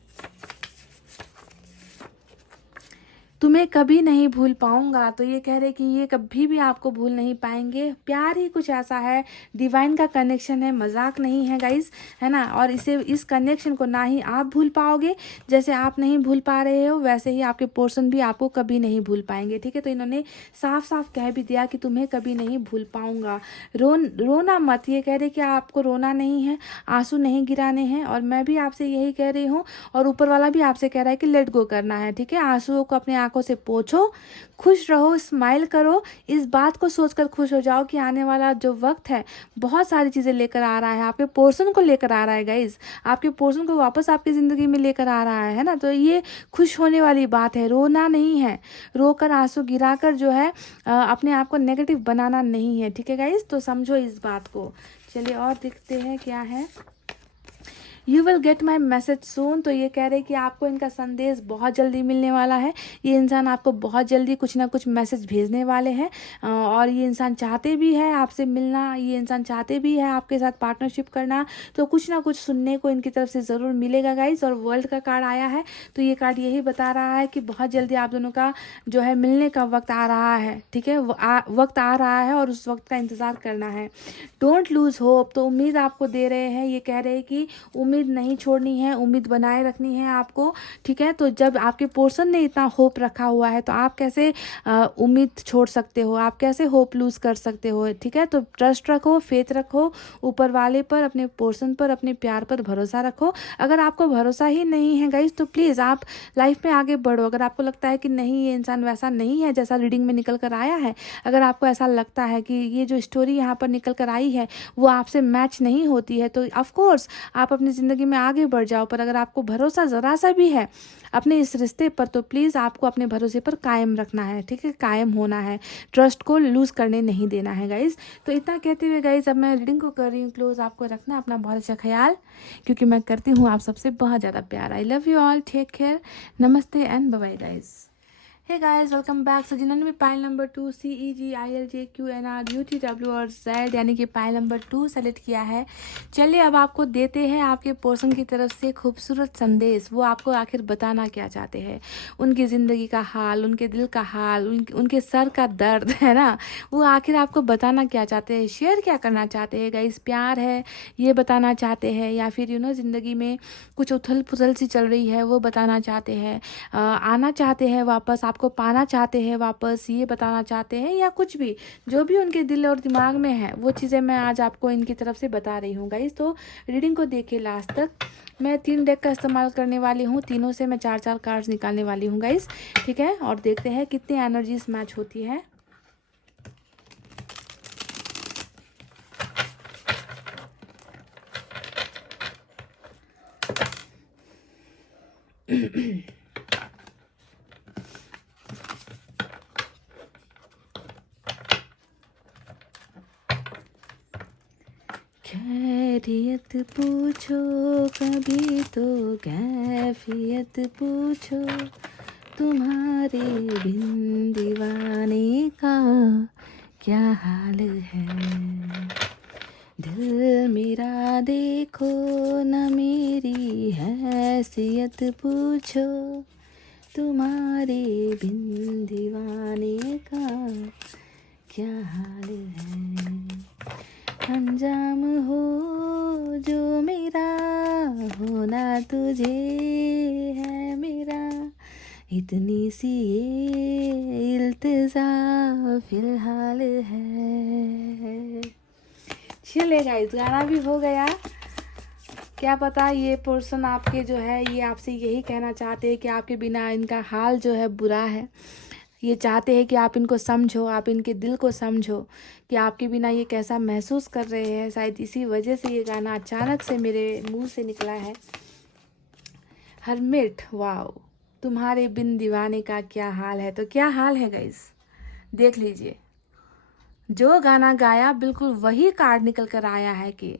तुम्हें कभी नहीं भूल पाऊंगा। तो ये कह रहे कि ये कभी भी आपको भूल नहीं पाएंगे। प्यार ही कुछ ऐसा है, डिवाइन का कनेक्शन है, मजाक नहीं है गाइस, है ना। और इस कनेक्शन को ना ही आप भूल पाओगे, जैसे आप नहीं भूल पा रहे हो, वैसे ही आपके पर्सन भी आपको कभी नहीं भूल पाएंगे, ठीक है। तो इन्होंने साफ साफ कह भी दिया कि तुम्हें कभी नहीं भूल पाऊंगा। रोना मत। ये कह रहे कि आपको रोना नहीं है, आंसू नहीं गिराने हैं। और मैं भी आपसे यही कह रही हूँ, और ऊपर वाला भी आपसे कह रहा है कि लेट गो करना है, ठीक है। आंसुओं को अपने आंखों से पोंछो, खुश रहो, स्माइल करो। इस बात को सोचकर खुश हो जाओ कि आने वाला जो वक्त है बहुत सारी चीज़ें लेकर आ रहा है, आपके पोर्शन को लेकर आ रहा है गाइज, आपके पोर्शन को वापस आपकी ज़िंदगी में लेकर आ रहा है ना। तो ये खुश होने वाली बात है, रोना नहीं है, रोकर आंसू गिराकर जो है अपने आप को नेगेटिव बनाना नहीं है, ठीक है गाइज। तो समझो इस बात को। चलिए और देखते हैं क्या है। You will get my message soon. तो ये कह रहे हैं कि आपको इनका संदेश बहुत जल्दी मिलने वाला है। ये इंसान आपको बहुत जल्दी कुछ ना कुछ मैसेज भेजने वाले हैं और ये इंसान चाहते भी है आपसे मिलना, ये इंसान चाहते भी है आपके साथ पार्टनरशिप करना। तो कुछ ना कुछ सुनने को इनकी तरफ से ज़रूर मिलेगा गाइज। और वर्ल्ड का कार्ड आया है, तो ये कार्ड यही बता रहा है कि बहुत जल्दी आप दोनों का जो है मिलने का वक्त आ रहा है, ठीक है। वक्त आ रहा है और उस वक्त का इंतज़ार करना है। Don't lose hope. तो उम्मीद आपको दे रहे हैं, ये कह रहे हैं कि उम्मीद नहीं छोड़नी है, उम्मीद बनाए रखनी है आपको, ठीक है। तो जब आपके पोर्शन ने इतना होप रखा हुआ है तो आप कैसे उम्मीद छोड़ सकते हो, आप कैसे होप लूज़ कर सकते हो, ठीक है। तो ट्रस्ट रखो, फेथ रखो ऊपर वाले पर, अपने पोर्शन पर, अपने प्यार पर भरोसा रखो। अगर आपको भरोसा ही नहीं है गाइज तो प्लीज़ आप लाइफ में आगे बढ़ो। अगर आपको लगता है कि नहीं ये इंसान वैसा नहीं है जैसा रीडिंग में निकल कर आया है, अगर आपको ऐसा लगता है कि ये जो स्टोरी यहाँ पर निकल कर आई है वो आपसे मैच नहीं होती है, तो ऑफ कोर्स आप अपनी ज़िंदगी में आगे बढ़ जाओ। पर अगर आपको भरोसा ज़रा सा भी है अपने इस रिश्ते पर तो प्लीज़ आपको अपने भरोसे पर कायम रखना है, ठीक है, कायम होना है, ट्रस्ट को लूज़ करने नहीं देना है गाइज़। तो इतना कहते हुए गाइज़ अब मैं रीडिंग को कर रही हूँ क्लोज। आपको रखना अपना बहुत अच्छा ख्याल, क्योंकि मैं करती हूँ आप सबसे बहुत ज़्यादा प्यार। I love you all, take care, नमस्ते and bye bye guys. Hey guys, welcome back. So जिन्होंने भी पाइल नंबर 2 CEGILJQNRUTW और Z यानी कि पाइल नंबर 2 सेलेक्ट किया है, चलिए अब आपको देते हैं आपके पोर्शन की तरफ से खूबसूरत संदेश। वो आपको आखिर बताना क्या चाहते हैं, उनकी ज़िंदगी का हाल, उनके दिल का हाल, उनके सर का दर्द है ना, वो आखिर आपको बताना क्या चाहते हैं, शेयर क्या करना चाहते हैं गाइस। प्यार है ये बताना चाहते हैं, या फिर ज़िंदगी में कुछ उथल पुथल सी चल रही है वो बताना चाहते हैं, आना चाहते हैं वापस, आपको पाना चाहते हैं वापस ये बताना चाहते हैं, या कुछ भी जो भी उनके दिल और दिमाग में है वो चीज़ें मैं आज आपको इनकी तरफ से बता रही हूँ गाइस। तो रीडिंग को देखिए लास्ट तक। मैं 3 डेक का इस्तेमाल करने वाली हूँ, तीनों से मैं 4-4 कार्ड्स निकालने वाली हूँ गाइस, ठीक है। और देखते हैं कितनी एनर्जीज मैच होती है। खैरियत पूछो कभी तो कैफियत पूछो, तुम्हारे बिन दीवाने का क्या हाल है। दिल मेरा देखो न मेरी हैसियत पूछो, तुम्हारे बिन दीवाने का क्या हाल है। अंजाम हो जो मेरा होना तुझे है मेरा, इतनी सी ये इल्तिजा फिलहाल है। चले गाइस, गाना भी हो गया। क्या पता ये पर्सन आपके जो है ये आपसे यही कहना चाहते हैं कि आपके बिना इनका हाल जो है बुरा है। ये चाहते हैं कि आप इनको समझो, आप इनके दिल को समझो कि आपके बिना ये कैसा महसूस कर रहे हैं। शायद इसी वजह से ये गाना अचानक से मेरे मुंह से निकला है। हरमिट, वाओ, तुम्हारे बिन दीवाने का क्या हाल है। तो क्या हाल है गाइस, देख लीजिए, जो गाना गाया बिल्कुल वही कार्ड निकल कर आया है कि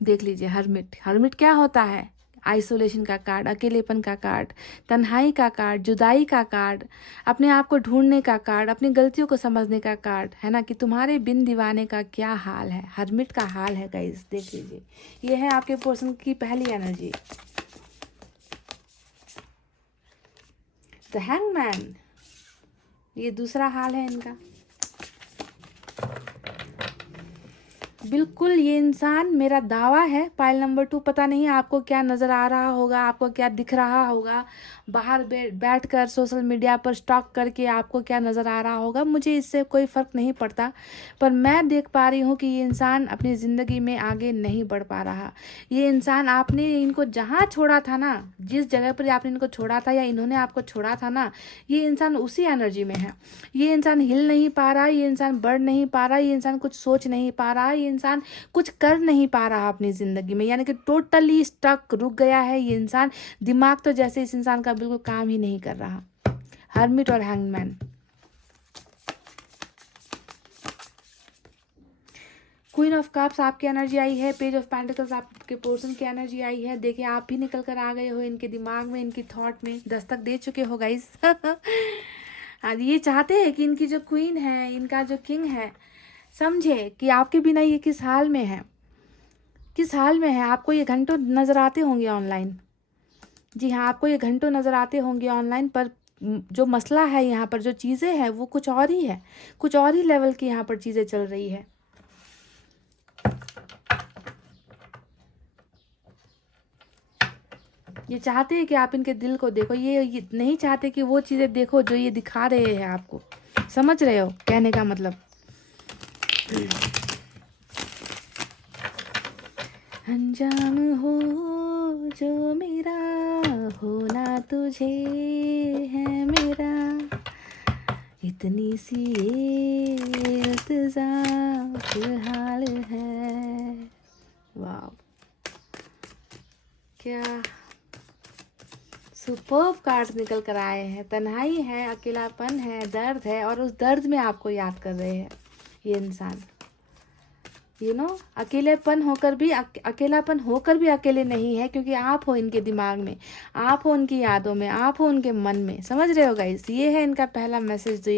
देख लीजिए। हरमिट, हरमिट क्या होता है, आइसोलेशन का कार्ड, अकेलेपन का कार्ड, तन्हाई का कार्ड, जुदाई का कार्ड, अपने आप को ढूंढने का कार्ड, अपनी गलतियों को समझने का कार्ड है ना, कि तुम्हारे बिन दीवाने का क्या हाल है। हरमिट का हाल है गाइस, देख लीजिए। ये है आपके पर्सन की पहली एनर्जी। द हैंगमैन, ये दूसरा हाल है इनका। बिल्कुल ये इंसान, मेरा दावा है, पाइल नंबर 2, पता नहीं आपको क्या नज़र आ रहा होगा, आपको क्या दिख रहा होगा, बाहर बैठ कर सोशल मीडिया पर स्टॉक करके आपको क्या नज़र आ रहा होगा, मुझे इससे कोई फ़र्क नहीं पड़ता। पर मैं देख पा रही हूँ कि ये इंसान अपनी ज़िंदगी में आगे नहीं बढ़ पा रहा। ये इंसान, आपने इनको जहाँ छोड़ा था ना, जिस जगह पर आपने इनको छोड़ा था या इन्होंने आपको छोड़ा था ना, ये इंसान उसी एनर्जी में है। ये इंसान हिल नहीं पा रहा, ये इंसान बढ़ नहीं पा रहा, ये इंसान कुछ सोच नहीं पा रहा, ये इंसान कुछ कर नहीं पा रहा अपनी ज़िंदगी में, यानी कि टोटली स्टक, रुक गया है ये इंसान। दिमाग तो जैसे इस इंसान का बिल्कुल काम ही नहीं कर रहा। हर्मिट और हैंगमैन। क्वीन ऑफ कप्स आपकी एनर्जी आई है। पेज ऑफ पेंटिकल्स आपके पर्सन की एनर्जी आई है। देखिए आप भी निकल कर आ गए हो इनके दिमाग में, इनकी थॉट में दस्तक दे चुके हो गाइस। ये चाहते हैं कि इनकी जो क्वीन है, इनका जो किंग है, समझे कि आपके बिना ये किस हाल में है, किस हाल में है। आपको ये घंटों नज़र आते होंगे ऑनलाइन। जी हाँ, आपको ये घंटों नज़र आते होंगे ऑनलाइन, पर जो मसला है यहाँ पर, जो चीज़ें हैं वो कुछ और ही है, कुछ और ही लेवल की यहाँ पर चीज़ें चल रही है। ये चाहते हैं कि आप इनके दिल को देखो, ये नहीं चाहते कि वो चीज़ें देखो जो ये दिखा रहे हैं आपको। समझ रहे हो कहने का मतलब? अंजाम हो जो मेरा, होना तुझे है मेरा, इतनी सी इल्तिजा हाल है। वाह, क्या सुपर्ब कार्ड्स निकल कर आए हैं। तन्हाई है, अकेलापन है, दर्द है, और उस दर्द में आपको याद कर रहे हैं ये इंसान। अकेलापन होकर भी अकेले नहीं है, क्योंकि आप हो इनके दिमाग में, आप हो उनकी यादों में, आप हो उनके मन में। समझ रहे हो गाइस? ये है इनका पहला मैसेज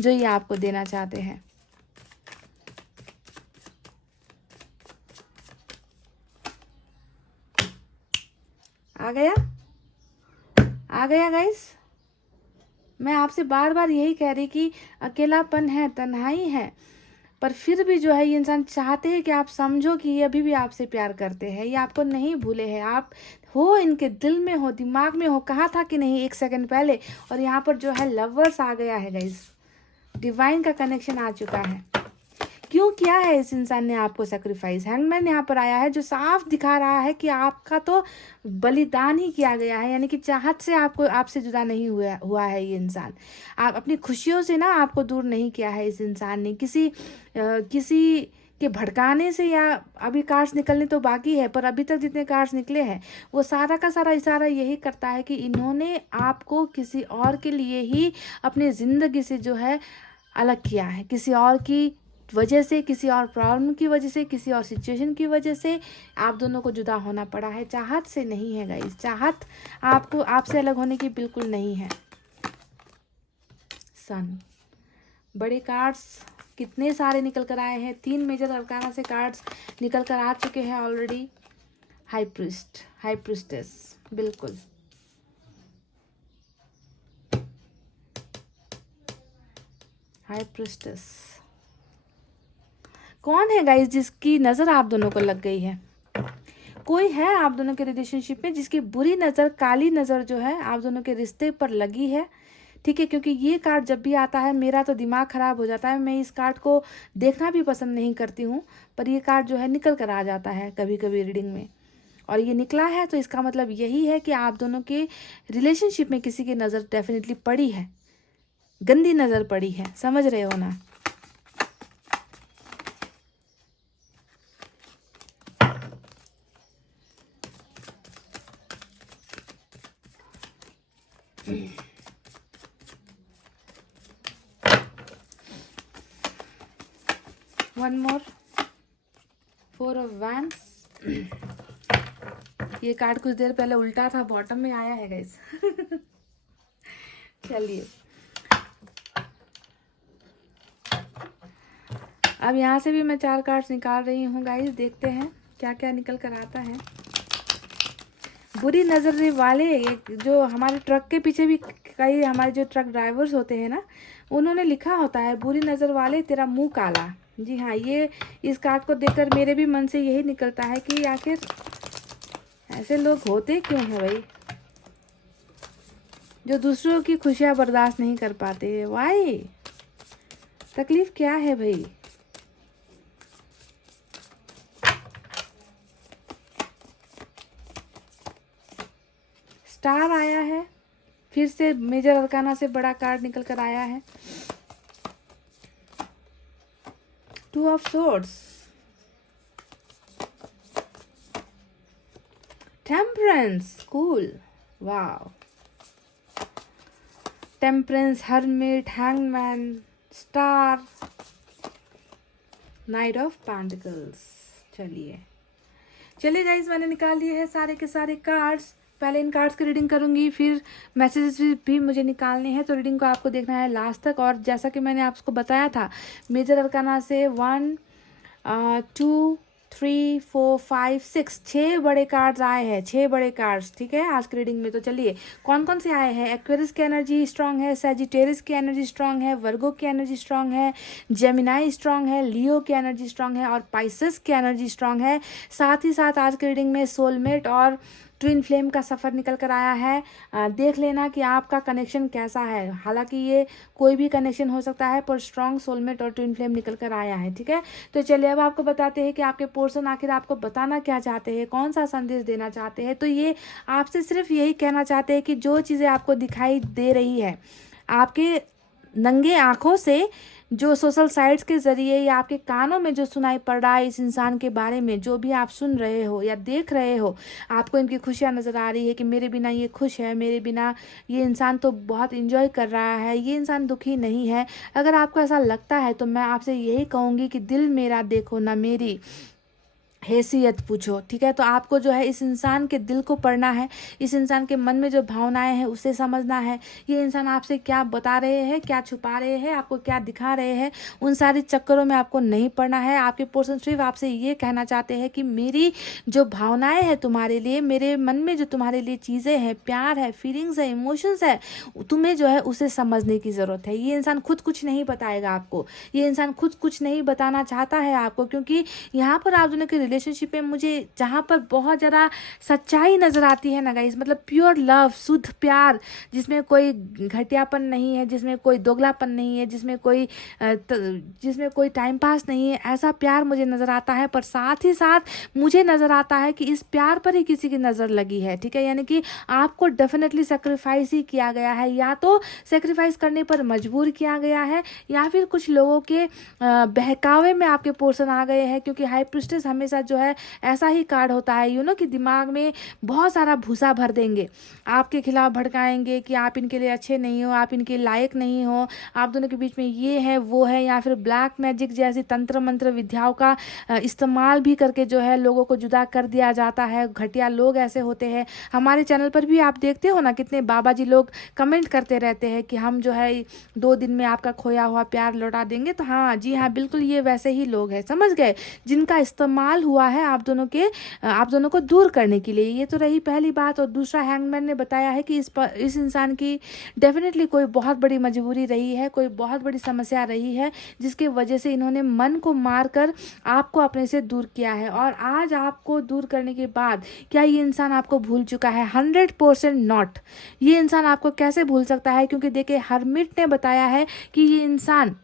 जो ये आपको देना चाहते हैं। आ गया गाइस? मैं आपसे बार बार यही कह रही कि अकेलापन है, तन्हाई है, पर फिर भी जो है ये इंसान चाहते हैं कि आप समझो कि ये अभी भी आपसे प्यार करते हैं, ये आपको नहीं भूले हैं। आप हो इनके दिल में, हो दिमाग में हो। कहा था कि नहीं 1 सेकंड पहले। और यहाँ पर जो है लवर्स आ गया है गाइस, डिवाइन का कनेक्शन आ चुका है। क्यों किया है इस इंसान ने आपको सेक्रीफाइस? हैंगमैन यहाँ पर आया है, जो साफ दिखा रहा है कि आपका तो बलिदान ही किया गया है, यानी कि चाहत से आपसे जुदा नहीं हुआ है ये इंसान। आप अपनी खुशियों से ना आपको दूर नहीं किया है इस इंसान ने, किसी के भड़काने से, या अभी कार्ड्स निकलने तो बाकी है, पर अभी तक जितने कार्ड्स निकले हैं वो सारा का सारा इशारा यही करता है कि इन्होंने आपको किसी और के लिए ही अपनी ज़िंदगी से जो है अलग किया है, किसी और की वजह से, किसी और प्रॉब्लम की वजह से, किसी और सिचुएशन की वजह से आप दोनों को जुदा होना पड़ा है। चाहत से नहीं है गाइस, चाहत आपसे अलग होने की बिल्कुल नहीं है। सन, बड़े कार्ड्स कितने सारे निकल कर आए हैं। 3 मेजर अरकाना से कार्ड्स निकल कर आ चुके हैं ऑलरेडी। हाई प्रिस्टेस, बिल्कुल हाई प्रिस्टेस। कौन है गाइस जिसकी नज़र आप दोनों को लग गई है? कोई है आप दोनों के रिलेशनशिप में जिसकी बुरी नज़र, काली नज़र जो है आप दोनों के रिश्ते पर लगी है। ठीक है, क्योंकि ये कार्ड जब भी आता है मेरा तो दिमाग ख़राब हो जाता है। मैं इस कार्ड को देखना भी पसंद नहीं करती हूँ, पर ये कार्ड जो है निकल कर आ जाता है कभी कभी रीडिंग में, और ये निकला है तो इसका मतलब यही है कि आप दोनों के रिलेशनशिप में किसी की नज़र डेफिनेटली पड़ी है, गंदी नज़र पड़ी है। समझ रहे हो ना? One more, 4 of wands. ये कार्ड कुछ देर पहले उल्टा था, बॉटम में आया है गाइस। चलिए अब यहाँ से भी मैं 4 कार्ड्स निकाल रही हूँ गाइस, देखते हैं क्या क्या निकल कर आता है। बुरी नज़र वाले, जो हमारे ट्रक के पीछे भी कई हमारे जो ट्रक ड्राइवर्स होते हैं ना, उन्होंने लिखा होता है बुरी नज़र वाले तेरा मुंह काला। जी हाँ, ये इस कार्ड को देखकर मेरे भी मन से यही निकलता है कि आखिर ऐसे लोग होते क्यों हैं भाई। जो दूसरों की खुशियाँ बर्दाश्त नहीं कर पाते। वाई, तकलीफ क्या है भाई? स्टार आया है, फिर से मेजर अरकाना से बड़ा कार्ड निकल कर आया है। Two of swords, temperance, cool, wow, temperance, hermit, hangman, star, night of pentacles. चलिए गाइस, मैंने निकाल लिए हैं सारे के सारे कार्ड्स। पहले इन कार्ड्स की रीडिंग करूंगी, फिर मैसेजेस भी मुझे निकालने हैं, तो रीडिंग को आपको देखना है लास्ट तक। और जैसा कि मैंने आपको बताया था, मेजर अरकाना से 1 2 3 4 5 6 6 बड़े कार्ड्स आए हैं, 6 बड़े कार्ड्स, ठीक है, आज की रीडिंग में। तो चलिए, कौन कौन से आए हैं? एक्वेरियस की एनर्जी स्ट्रांग है, सैजिटेरियस की एनर्जी स्ट्रांग है, वर्गो की एनर्जी स्ट्रांग है, जेमिनाई स्ट्रांग है, लियो की एनर्जी स्ट्रांग है और पाइसेस की एनर्जी स्ट्रांग है। साथ ही साथ आज की रीडिंग में सोलमेट और ट्विन फ्लेम का सफ़र निकल कर आया है। देख लेना कि आपका कनेक्शन कैसा है। हालांकि ये कोई भी कनेक्शन हो सकता है, पर स्ट्रॉन्ग सोलमेट और ट्विन फ्लेम निकल कर आया है, ठीक है। तो चलिए, अब आपको बताते हैं कि आपके पोर्शन आखिर आपको बताना क्या चाहते हैं, कौन सा संदेश देना चाहते हैं। तो ये आपसे सिर्फ यही कहना चाहते हैं कि जो चीज़ें आपको दिखाई दे रही है आपके नंगे आँखों से, जो सोशल साइट्स के ज़रिए या आपके कानों में जो सुनाई पड़ रहा है इस इंसान के बारे में, जो भी आप सुन रहे हो या देख रहे हो, आपको इनकी खुशियाँ नज़र आ रही है कि मेरे बिना ये खुश है, मेरे बिना ये इंसान तो बहुत इंजॉय कर रहा है, ये इंसान दुखी नहीं है। अगर आपको ऐसा लगता है तो मैं आपसे यही कहूँगी कि दिल मेरा देखो ना मेरी हैसियत पूछो, ठीक है। तो आपको जो है इस इंसान के दिल को पढ़ना है, इस इंसान के मन में जो भावनाएं हैं उसे समझना है। ये इंसान आपसे क्या बता रहे हैं, क्या छुपा रहे हैं, आपको क्या दिखा रहे हैं, उन सारे चक्करों में आपको नहीं पड़ना है। आपके पर्सन सिर्फ आपसे ये कहना चाहते हैं कि मेरी जो भावनाएं हैं तुम्हारे लिए, मेरे मन में जो तुम्हारे लिए चीज़ें हैं, प्यार है, फीलिंग्स है, इमोशंस है, तुम्हें जो है उसे समझने की ज़रूरत है। ये इंसान खुद कुछ नहीं बताएगा आपको, ये इंसान खुद कुछ नहीं बताना चाहता है आपको, क्योंकि यहाँ पर आप दोनों के रिलेशनशिप में मुझे जहाँ पर बहुत ज़्यादा सच्चाई नज़र आती है ना गाइस, मतलब प्योर लव, शुद्ध प्यार, जिसमें कोई घटियापन नहीं है, जिसमें कोई दोगलापन नहीं है, जिसमें कोई टाइम पास नहीं है, ऐसा प्यार मुझे नज़र आता है। पर साथ ही साथ मुझे नज़र आता है कि इस प्यार पर ही किसी की नज़र लगी है, ठीक है। यानी कि आपको डेफिनेटली सेक्रीफाइस ही किया गया है, या तो सेक्रीफाइस करने पर मजबूर किया गया है, या फिर कुछ लोगों के बहकावे में आपके पोर्शन आ गए हैं। क्योंकि हाई प्रिस्टेस हमेशा जो है ऐसा ही कार्ड होता है, कि दिमाग में बहुत सारा भूसा भर देंगे, आपके खिलाफ भड़काएंगे कि आप इनके लिए अच्छे नहीं हो, आप इनके लायक नहीं हो, आप दोनों के बीच में ये है वो है, या फिर ब्लैक मैजिक जैसी तंत्र मंत्र विद्याओं का इस्तेमाल भी करके जो है लोगों को जुदा कर दिया जाता है। घटिया लोग ऐसे होते हैं। हमारे चैनल पर भी आप देखते हो ना, कितने बाबा जी लोग कमेंट करते रहते हैं कि हम जो है 2 दिन में आपका खोया हुआ प्यार लौटा देंगे। तो हाँ जी हाँ, बिल्कुल ये वैसे ही लोग हैं, समझ गए, जिनका इस्तेमाल हुआ है आप दोनों को दूर करने के लिए। ये तो रही पहली बात। और दूसरा, हैंगमैन ने बताया है कि इस इंसान की डेफिनेटली कोई बहुत बड़ी मजबूरी रही है, कोई बहुत बड़ी समस्या रही है, जिसके वजह से इन्होंने मन को मार कर आपको अपने से दूर किया है। और आज आपको दूर करने के बाद क्या ये इंसान आपको भूल चुका है? 100% नॉट। ये इंसान आपको कैसे भूल सकता है? क्योंकि देखिए, हरमिट ने बताया है कि ये इंसान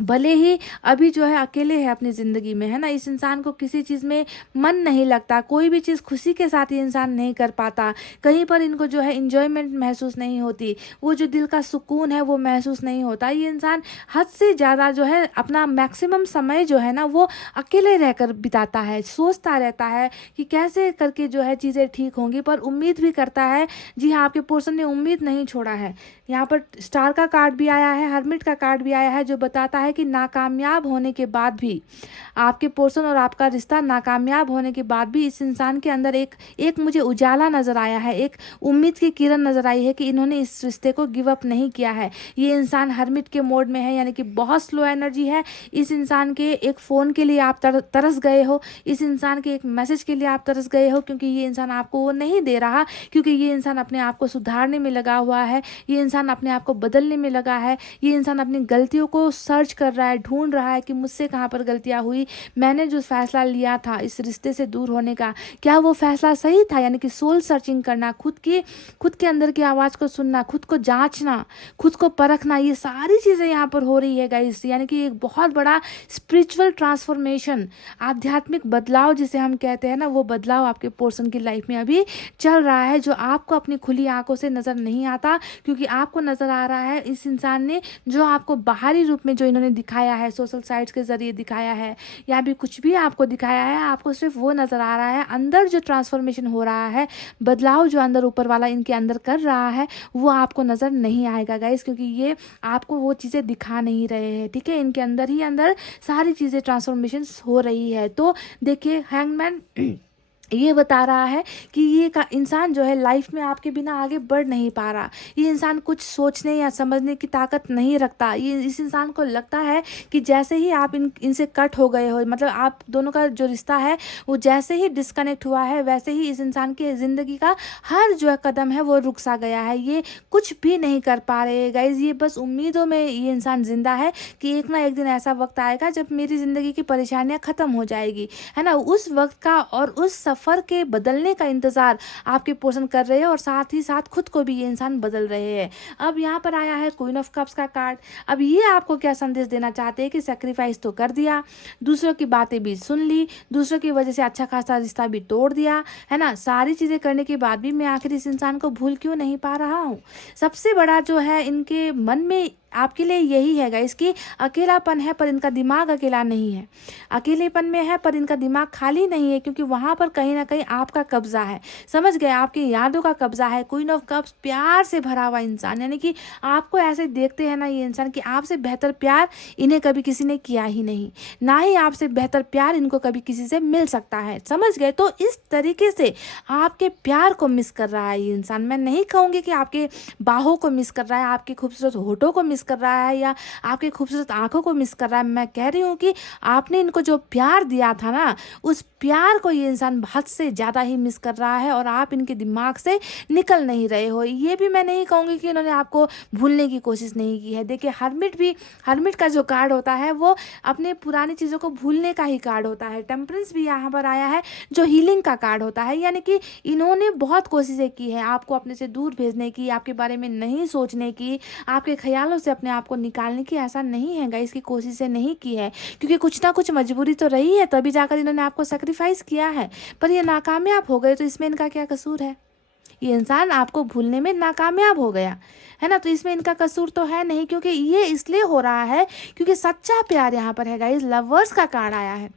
भले ही अभी जो है अकेले है अपनी ज़िंदगी में, है ना, इस इंसान को किसी चीज़ में मन नहीं लगता, कोई भी चीज़ खुशी के साथ ये इंसान नहीं कर पाता, कहीं पर इनको जो है इंजॉयमेंट महसूस नहीं होती, वो जो दिल का सुकून है वो महसूस नहीं होता। ये इंसान हद से ज़्यादा जो है अपना मैक्सिमम समय जो है ना वो अकेले रहकर बिताता है, सोचता रहता है कि कैसे करके जो है चीज़ें ठीक होंगी, पर उम्मीद भी करता है। जी हाँ, आपके पर्सन ने उम्मीद नहीं छोड़ा है। यहाँ पर स्टार का कार्ड भी आया है, हर्मिट का कार्ड भी आया है, जो बताता है कि नाकामयाब होने के बाद भी, आपके पर्सन और आपका रिश्ता नाकामयाब होने के बाद भी इस इंसान के अंदर एक मुझे उजाला नज़र आया है, एक उम्मीद की किरण नज़र आई है कि इन्होंने इस रिश्ते को गिव अप नहीं किया है। ये इंसान हर्मिट के मोड में है, यानी कि बहुत स्लो एनर्जी है। इस इंसान के एक फ़ोन के लिए आप तरस गए हो, इस इंसान के एक मैसेज के लिए आप तरस गए हो, क्योंकि ये इंसान आपको वो नहीं दे रहा, क्योंकि ये इंसान अपने आप को सुधारने में लगा हुआ है, ये इंसान अपने आप को बदलने में लगा है, ये इंसान अपनी गलतियों को सर्च खोज कर रहा है, ढूंढ रहा है कि मुझसे कहाँ पर गलतियाँ हुई, मैंने जो फैसला लिया था इस रिश्ते से दूर होने का, क्या वो फैसला सही था। यानी कि सोल सर्चिंग करना, खुद के अंदर की आवाज़ को सुनना, खुद को जांचना, खुद को परखना, ये सारी चीज़ें यहाँ पर हो रही है गाइस। यानी कि एक बहुत बड़ा स्पिरिचुअल ट्रांसफॉर्मेशन, आध्यात्मिक बदलाव जिसे हम कहते हैं ना, वो बदलाव आपके पर्सन की लाइफ में अभी चल रहा है, जो आपको अपनी खुली आंखों से नज़र नहीं आता। क्योंकि आपको नज़र आ रहा है इस इंसान ने जो आपको बाहरी रूप में जो इन्होंने दिखाया है, सोशल साइट्स के ज़रिए दिखाया है या भी कुछ भी आपको दिखाया है, आपको सिर्फ वो नज़र आ रहा है। अंदर जो ट्रांसफॉर्मेशन हो रहा है, बदलाव जो अंदर ऊपर वाला इनके अंदर कर रहा है, वो आपको नज़र नहीं आएगा गाइस, क्योंकि ये आपको वो चीज़ें दिखा नहीं रहे हैं। ठीक है, इनके अंदर ही अंदर सारी चीज़ें ट्रांसफॉर्मेशन हो रही है। तो देखिए, हैंगमैन ये बता रहा है कि ये का इंसान जो है लाइफ में आपके बिना आगे बढ़ नहीं पा रहा। ये इंसान कुछ सोचने या समझने की ताकत नहीं रखता। ये इस इंसान को लगता है कि जैसे ही आप इनसे कट हो गए हो, मतलब आप दोनों का जो रिश्ता है वो जैसे ही डिस्कनेक्ट हुआ है, वैसे ही इस इंसान की ज़िंदगी का हर जो कदम है वो रुक सा गया है। ये कुछ भी नहीं कर पा रहे गाइज। ये बस उम्मीदों में ये इंसान जिंदा है कि एक ना एक दिन ऐसा वक्त आएगा जब मेरी ज़िंदगी की परेशानियाँ ख़त्म हो जाएगी, है ना। उस वक्त का और उस सफ़र के बदलने का इंतज़ार आपके पर्सन कर रहे हैं, और साथ ही साथ खुद को भी ये इंसान बदल रहे हैं। अब यहाँ पर आया है क्वीन ऑफ कप्स का कार्ड। अब ये आपको क्या संदेश देना चाहते हैं कि सेक्रीफाइस तो कर दिया, दूसरों की बातें भी सुन ली, दूसरों की वजह से अच्छा खासा रिश्ता भी तोड़ दिया, है ना। सारी चीज़ें करने के बाद भी मैं आखिर इस इंसान को भूल क्यों नहीं पा रहा हूँ। सबसे बड़ा जो है इनके मन में आपके लिए यही है गाइस कि अकेलापन है, पर इनका दिमाग अकेला नहीं है। अकेलेपन में है पर इनका दिमाग खाली नहीं है, क्योंकि वहाँ पर कहीं ना कहीं आपका कब्जा है। समझ गए, आपकी यादों का कब्जा है। क्वीन ऑफ कप्स प्यार से भरा हुआ इंसान, यानी कि आपको ऐसे देखते हैं ना ये इंसान कि आपसे बेहतर प्यार इन्हें कभी किसी ने किया ही नहीं, ना ही आपसे बेहतर प्यार इनको कभी किसी से मिल सकता है। समझ गए। तो इस तरीके से आपके प्यार को मिस कर रहा है ये इंसान। मैं नहीं कहूँगी कि आपके बाहों को मिस कर रहा है, आपके खूबसूरत होठों को मिस कर रहा है या आपके खूबसूरत आंखों को मिस कर रहा है। मैं कह रही हूँ कि आपने इनको जो प्यार दिया था ना, उस प्यार को ये इंसान हद से ज़्यादा ही मिस कर रहा है, और आप इनके दिमाग से निकल नहीं रहे हो। ये भी मैं नहीं कहूँगी कि इन्होंने आपको भूलने की कोशिश नहीं की है। देखिए, हर्मिट का जो कार्ड होता है वो अपने पुरानी चीज़ों को भूलने का ही कार्ड होता है। टेम्परेंस भी यहाँ पर आया है जो हीलिंग का कार्ड होता है, यानी कि इन्होंने बहुत कोशिशें की है आपको अपने से दूर भेजने की, आपके बारे में नहीं सोचने की, आपके ख्यालों से अपने आप को निकालने की। ऐसा नहीं है गाइस, इसकी कोशिशें नहीं की है, क्योंकि कुछ ना कुछ मजबूरी तो रही है, तभी जाकर इन्होंने आपको सेक्रीफाइस किया है। पर ये नाकामयाब हो गए, तो इसमें इनका क्या कसूर है। ये इंसान आपको भूलने में नाकामयाब हो गया, है ना। तो इसमें इनका कसूर तो है नहीं, क्योंकि ये इसलिए हो रहा है क्योंकि सच्चा प्यार यहाँ पर है गाइस। लवर्स का कार्ड आया है,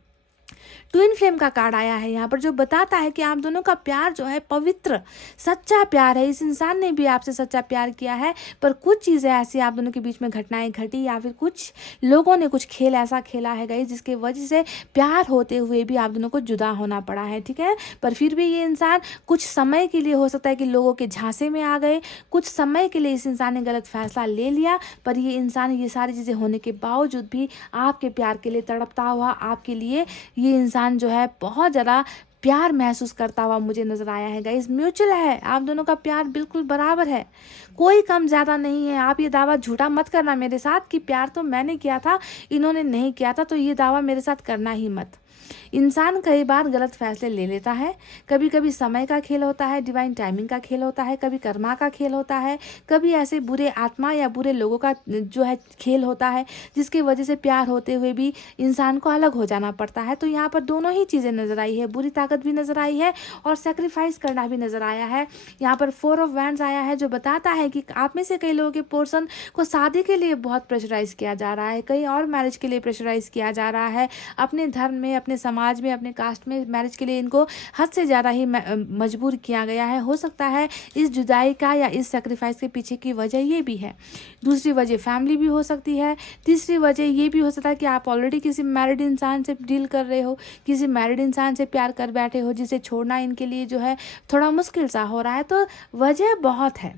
ट्विन फ्लेम का कार्ड आया है यहाँ पर, जो बताता है कि आप दोनों का प्यार जो है पवित्र सच्चा प्यार है। इस इंसान ने भी आपसे सच्चा प्यार किया है, पर कुछ चीज़ें ऐसी आप दोनों के बीच में घटनाएं घटी, या फिर कुछ लोगों ने कुछ खेल ऐसा खेला है गाइस जिसके वजह से प्यार होते हुए भी आप दोनों को जुदा होना पड़ा है। ठीक है, पर फिर भी ये इंसान कुछ समय के लिए हो सकता है कि लोगों के झांसे में आ गए, कुछ समय के लिए इस इंसान ने गलत फैसला ले लिया, पर ये इंसान ये सारी चीज़ें होने के बावजूद भी आपके प्यार के लिए तड़पता हुआ, आपके लिए ये इंसान जो है बहुत ज़्यादा प्यार महसूस करता हुआ मुझे नजर आया है गाइस। म्यूचुअल है, आप दोनों का प्यार बिल्कुल बराबर है, कोई कम ज़्यादा नहीं है। आप ये दावा झूठा मत करना मेरे साथ कि प्यार तो मैंने किया था, इन्होंने नहीं किया था, तो ये दावा मेरे साथ करना ही मत। इंसान कई बार गलत फैसले ले लेता है, कभी कभी समय का खेल होता है, डिवाइन टाइमिंग का खेल होता है, कभी कर्मा का खेल होता है, कभी ऐसे बुरे आत्मा या बुरे लोगों का जो है खेल होता है, जिसकी वजह से प्यार होते हुए भी इंसान को अलग हो जाना पड़ता है। तो यहाँ पर दोनों ही चीज़ें नजर आई है, बुरी ताकत भी नजर आई है और सेक्रीफाइस करना भी नजर आया है। यहाँ पर 4 ऑफ वैंड्स आया है, जो बताता है कि आप में से कई लोगों के पर्सन को शादी के लिए बहुत प्रेशराइज किया जा रहा है, कहीं और मैरिज के लिए प्रेशराइज किया जा रहा है, अपने धर्म में, अपने समाज में, अपने कास्ट में मैरिज के लिए इनको हद से ज़्यादा ही मजबूर किया गया है। हो सकता है इस जुदाई का या इस सेक्रीफाइस के पीछे की वजह ये भी है। दूसरी वजह फैमिली भी हो सकती है। तीसरी वजह ये भी हो सकता है कि आप ऑलरेडी किसी मैरिड इंसान से डील कर रहे हो, किसी मैरिड इंसान से प्यार कर बैठे हो, जिसे छोड़ना इनके लिए जो है थोड़ा मुश्किल सा हो रहा है। तो वजह बहुत है,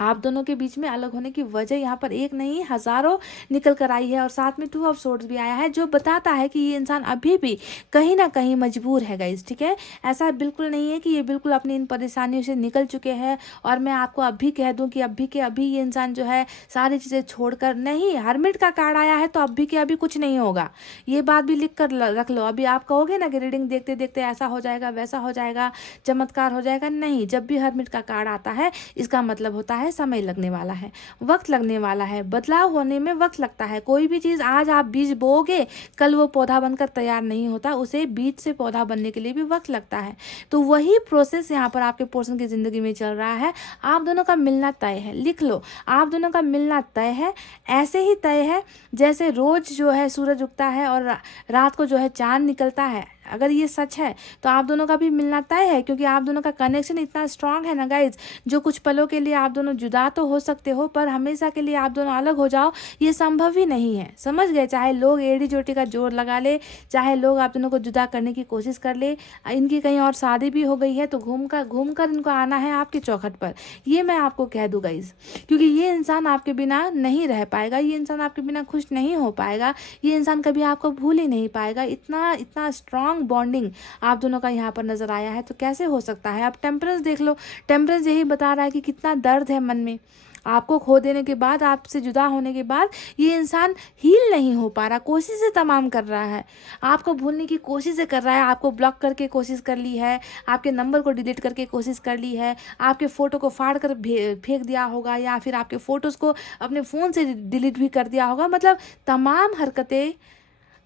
आप दोनों के बीच में अलग होने की वजह यहाँ पर एक नहीं हजारों निकल कर आई है। और साथ में 2 ऑफ सोर्ड्स भी आया है, जो बताता है कि ये इंसान अभी भी कहीं ना कहीं मजबूर है गाइज। ठीक है, ऐसा बिल्कुल नहीं है कि ये बिल्कुल अपनी इन परेशानियों से निकल चुके हैं और मैं आपको अभी कह दूं कि अभी के अभी ये इंसान जो है सारी चीज़ें छोड़कर, नहीं, हर्मिट का कार्ड आया है तो अभी के अभी कुछ नहीं होगा। ये बात भी लिख कर रख लो। अभी आप कहोगे ना कि रीडिंग देखते देखते ऐसा हो जाएगा, वैसा हो जाएगा, चमत्कार हो जाएगा, नहीं। जब भी हर्मिट का कार्ड आता है इसका मतलब होता है समय लगने वाला है, वक्त लगने वाला है, बदलाव होने में वक्त लगता है। कोई भी चीज़ आज आप बीज बोओगे कल वो पौधा बनकर तैयार नहीं होता, उसे बीज से पौधा बनने के लिए भी वक्त लगता है। तो वही प्रोसेस यहाँ पर आपके पर्सन की ज़िंदगी में चल रहा है। आप दोनों का मिलना तय है, लिख लो, आप दोनों का मिलना तय है। ऐसे ही तय है जैसे रोज जो है सूरज उगता है और रात को जो है चांद निकलता है। अगर ये सच है तो आप दोनों का भी मिलना तय है, क्योंकि आप दोनों का कनेक्शन इतना स्ट्रांग है ना गाइज। जो कुछ पलों के लिए आप दोनों जुदा तो हो सकते हो, पर हमेशा के लिए आप दोनों अलग हो जाओ ये संभव ही नहीं है, समझ गए। चाहे लोग एड़ी चोटी का जोर लगा ले, चाहे लोग आप दोनों को जुदा करने की कोशिश कर ले, इनकी कहीं और शादी भी हो गई है तो घूम कर इनको आना है आपकी चौखट पर। ये मैं आपको कह दूँ गाइज, क्योंकि ये इंसान आपके बिना नहीं रह पाएगा, ये इंसान आपके बिना खुश नहीं हो पाएगा, ये इंसान कभी आपको भूल ही नहीं पाएगा। इतना इतना स्ट्रांग बॉन्डिंग आप दोनों का यहाँ पर नजर आया है, तो कैसे हो सकता है। आप टेम्परेंस देख लो, टेम्परेंस यही बता रहा है कि कितना दर्द है मन में। आपको खो देने के बाद, आपसे जुदा होने के बाद ये इंसान हील नहीं हो पा रहा, कोशिशें तमाम कर रहा है, आपको भूलने की कोशिशें कर रहा है, आपको ब्लॉक करके कोशिश कर ली है, आपके नंबर को डिलीट करके कोशिश कर ली है, आपके फ़ोटो को फाड़ कर फेंक दिया होगा, या फिर आपके फ़ोटोज़ को अपने फ़ोन से डिलीट भी कर दिया होगा। मतलब तमाम हरकतें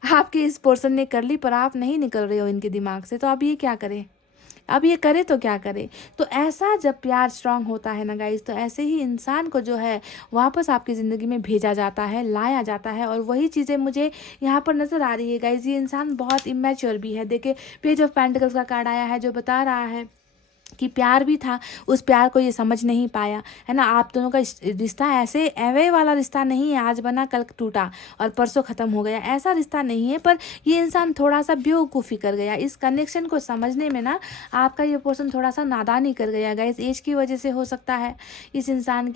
आपके इस पर्सन ने कर ली, पर आप नहीं निकल रहे हो इनके दिमाग से। तो अब ये क्या करें, अब ये करे तो क्या करे। तो ऐसा जब प्यार स्ट्रांग होता है ना गाइज, तो ऐसे ही इंसान को जो है वापस आपकी ज़िंदगी में भेजा जाता है, लाया जाता है। और वही चीज़ें मुझे यहाँ पर नज़र आ रही है गाइज। ये इंसान बहुत इमेच्योर भी है। देखिए, पेज ऑफ पेंटिकल्स का कार्ड आया है, जो बता रहा है कि प्यार भी था, उस प्यार को ये समझ नहीं पाया, है ना। आप दोनों का रिश्ता ऐसे एवे वाला रिश्ता नहीं है, आज बना कल टूटा और परसों ख़त्म हो गया, ऐसा रिश्ता नहीं है। पर ये इंसान थोड़ा सा बेवकूफ़ी कर गया इस कनेक्शन को समझने में ना। आपका ये पर्सन थोड़ा सा नादानी कर गया गाइस, एज की वजह से हो सकता है। इस इंसान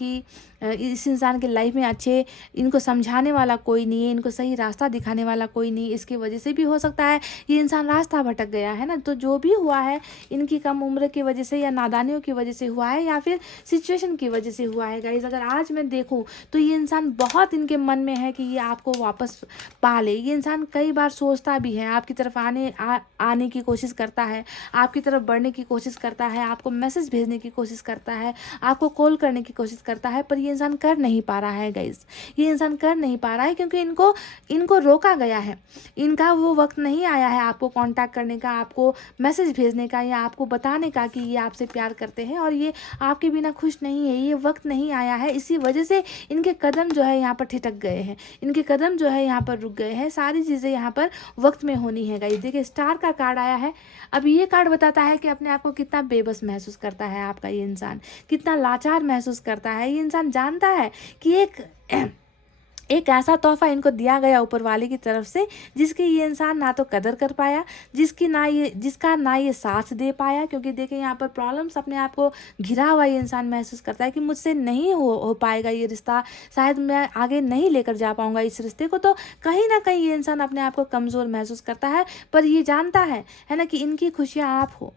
की लाइफ में अच्छे इनको समझाने वाला कोई नहीं है, इनको सही रास्ता दिखाने वाला कोई नहीं, इसकी वजह से भी हो सकता है ये इंसान रास्ता भटक गया, है ना। तो जो भी हुआ है इनकी कम उम्र की वजह से, या नादानियों की वजह से हुआ है, या फिर सिचुएशन की वजह से हुआ है गाइज। अगर आज मैं देखूं तो ये इंसान बहुत इनके मन में है कि ये आपको वापस पा ले। ये इंसान कई बार सोचता भी है, आपकी तरफ आने की कोशिश करता है, आपकी तरफ बढ़ने की कोशिश करता है, आपको मैसेज भेजने की कोशिश करता है, आपको कॉल करने की कोशिश करता है, पर ये इंसान कर नहीं पा रहा है गाइज। ये इंसान कर नहीं पा रहा है क्योंकि इनको रोका गया है। इनका वो वक्त नहीं आया है आपको कांटेक्ट करने का, आपको मैसेज भेजने का, या आपको बताने का कि ये आपसे प्यार करते हैं और ये आपके बिना खुश नहीं है। ये वक्त नहीं आया है, इसी वजह से इनके कदम जो है यहाँ पर ठिठक गए हैं, इनके कदम जो है यहाँ पर रुक गए हैं। सारी चीज़ें यहाँ पर वक्त में होनी है गाइस। देखिए, स्टार का कार्ड आया है। अब ये कार्ड बताता है कि अपने आप को कितना बेबस महसूस करता है आपका ये इंसान, कितना लाचार महसूस करता है। ये इंसान जानता है कि एक ऐसा तोहफा इनको दिया गया ऊपर वाले की तरफ से, जिसकी ये इंसान ना तो कदर कर पाया, जिसका ना ये साथ दे पाया। क्योंकि देखिए, यहाँ पर प्रॉब्लम्स, अपने आप को घिरा हुआ ये इंसान महसूस करता है कि मुझसे नहीं हो पाएगा ये रिश्ता, शायद मैं आगे नहीं लेकर जा पाऊंगा इस रिश्ते को। तो कहीं ना कहीं ये इंसान अपने आप को कमज़ोर महसूस करता है। पर ये जानता है ना, कि इनकी खुशियाँ आप हो,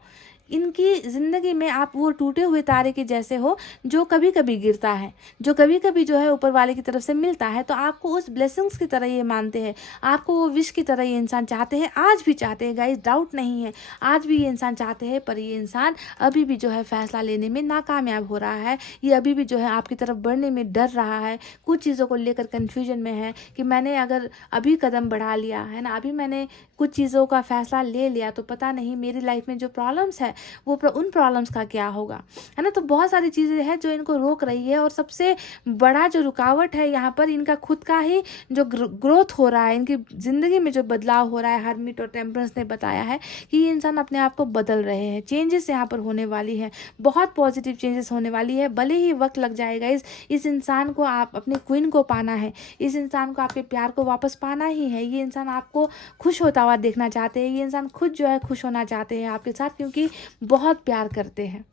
इनकी ज़िंदगी में आप वो टूटे हुए तारे के जैसे हो, जो कभी कभी गिरता है, जो कभी कभी जो है ऊपर वाले की तरफ से मिलता है। तो आपको उस ब्लेसिंग्स की तरह ये मानते हैं, आपको वो विश की तरह ये इंसान चाहते हैं, आज भी चाहते हैं गाइस, डाउट नहीं है, आज भी ये इंसान चाहते हैं। पर ये इंसान अभी भी जो है फैसला लेने में नाकामयाब हो रहा है। ये अभी भी जो है आपकी तरफ बढ़ने में डर रहा है, कुछ चीज़ों को लेकर कन्फ्यूजन में है कि मैंने अगर अभी कदम बढ़ा लिया है ना, अभी मैंने कुछ चीज़ों का फैसला ले लिया, तो पता नहीं मेरी लाइफ में जो प्रॉब्लम्स है उन प्रॉब्लम्स का क्या होगा, है ना। तो बहुत सारी चीज़ें हैं जो इनको रोक रही है। और सबसे बड़ा जो रुकावट है यहाँ पर, इनका खुद का ही जो ग्रोथ हो रहा है, इनकी ज़िंदगी में जो बदलाव हो रहा है। हर्मिट और टेम्परेंस ने बताया है कि ये इंसान अपने आप को बदल रहे हैं, चेंजेस यहाँ पर होने वाली है, बहुत पॉजिटिव चेंजेस होने वाली है। भले ही वक्त लग जाएगा, इस इंसान को आप अपने क्वीन को पाना है, इस इंसान को आपके प्यार को वापस पाना ही है। ये इंसान आपको खुश होता हुआ देखना चाहते हैं, ये इंसान खुद जो है खुश होना चाहते हैं आपके साथ, क्योंकि बहुत प्यार करते हैं।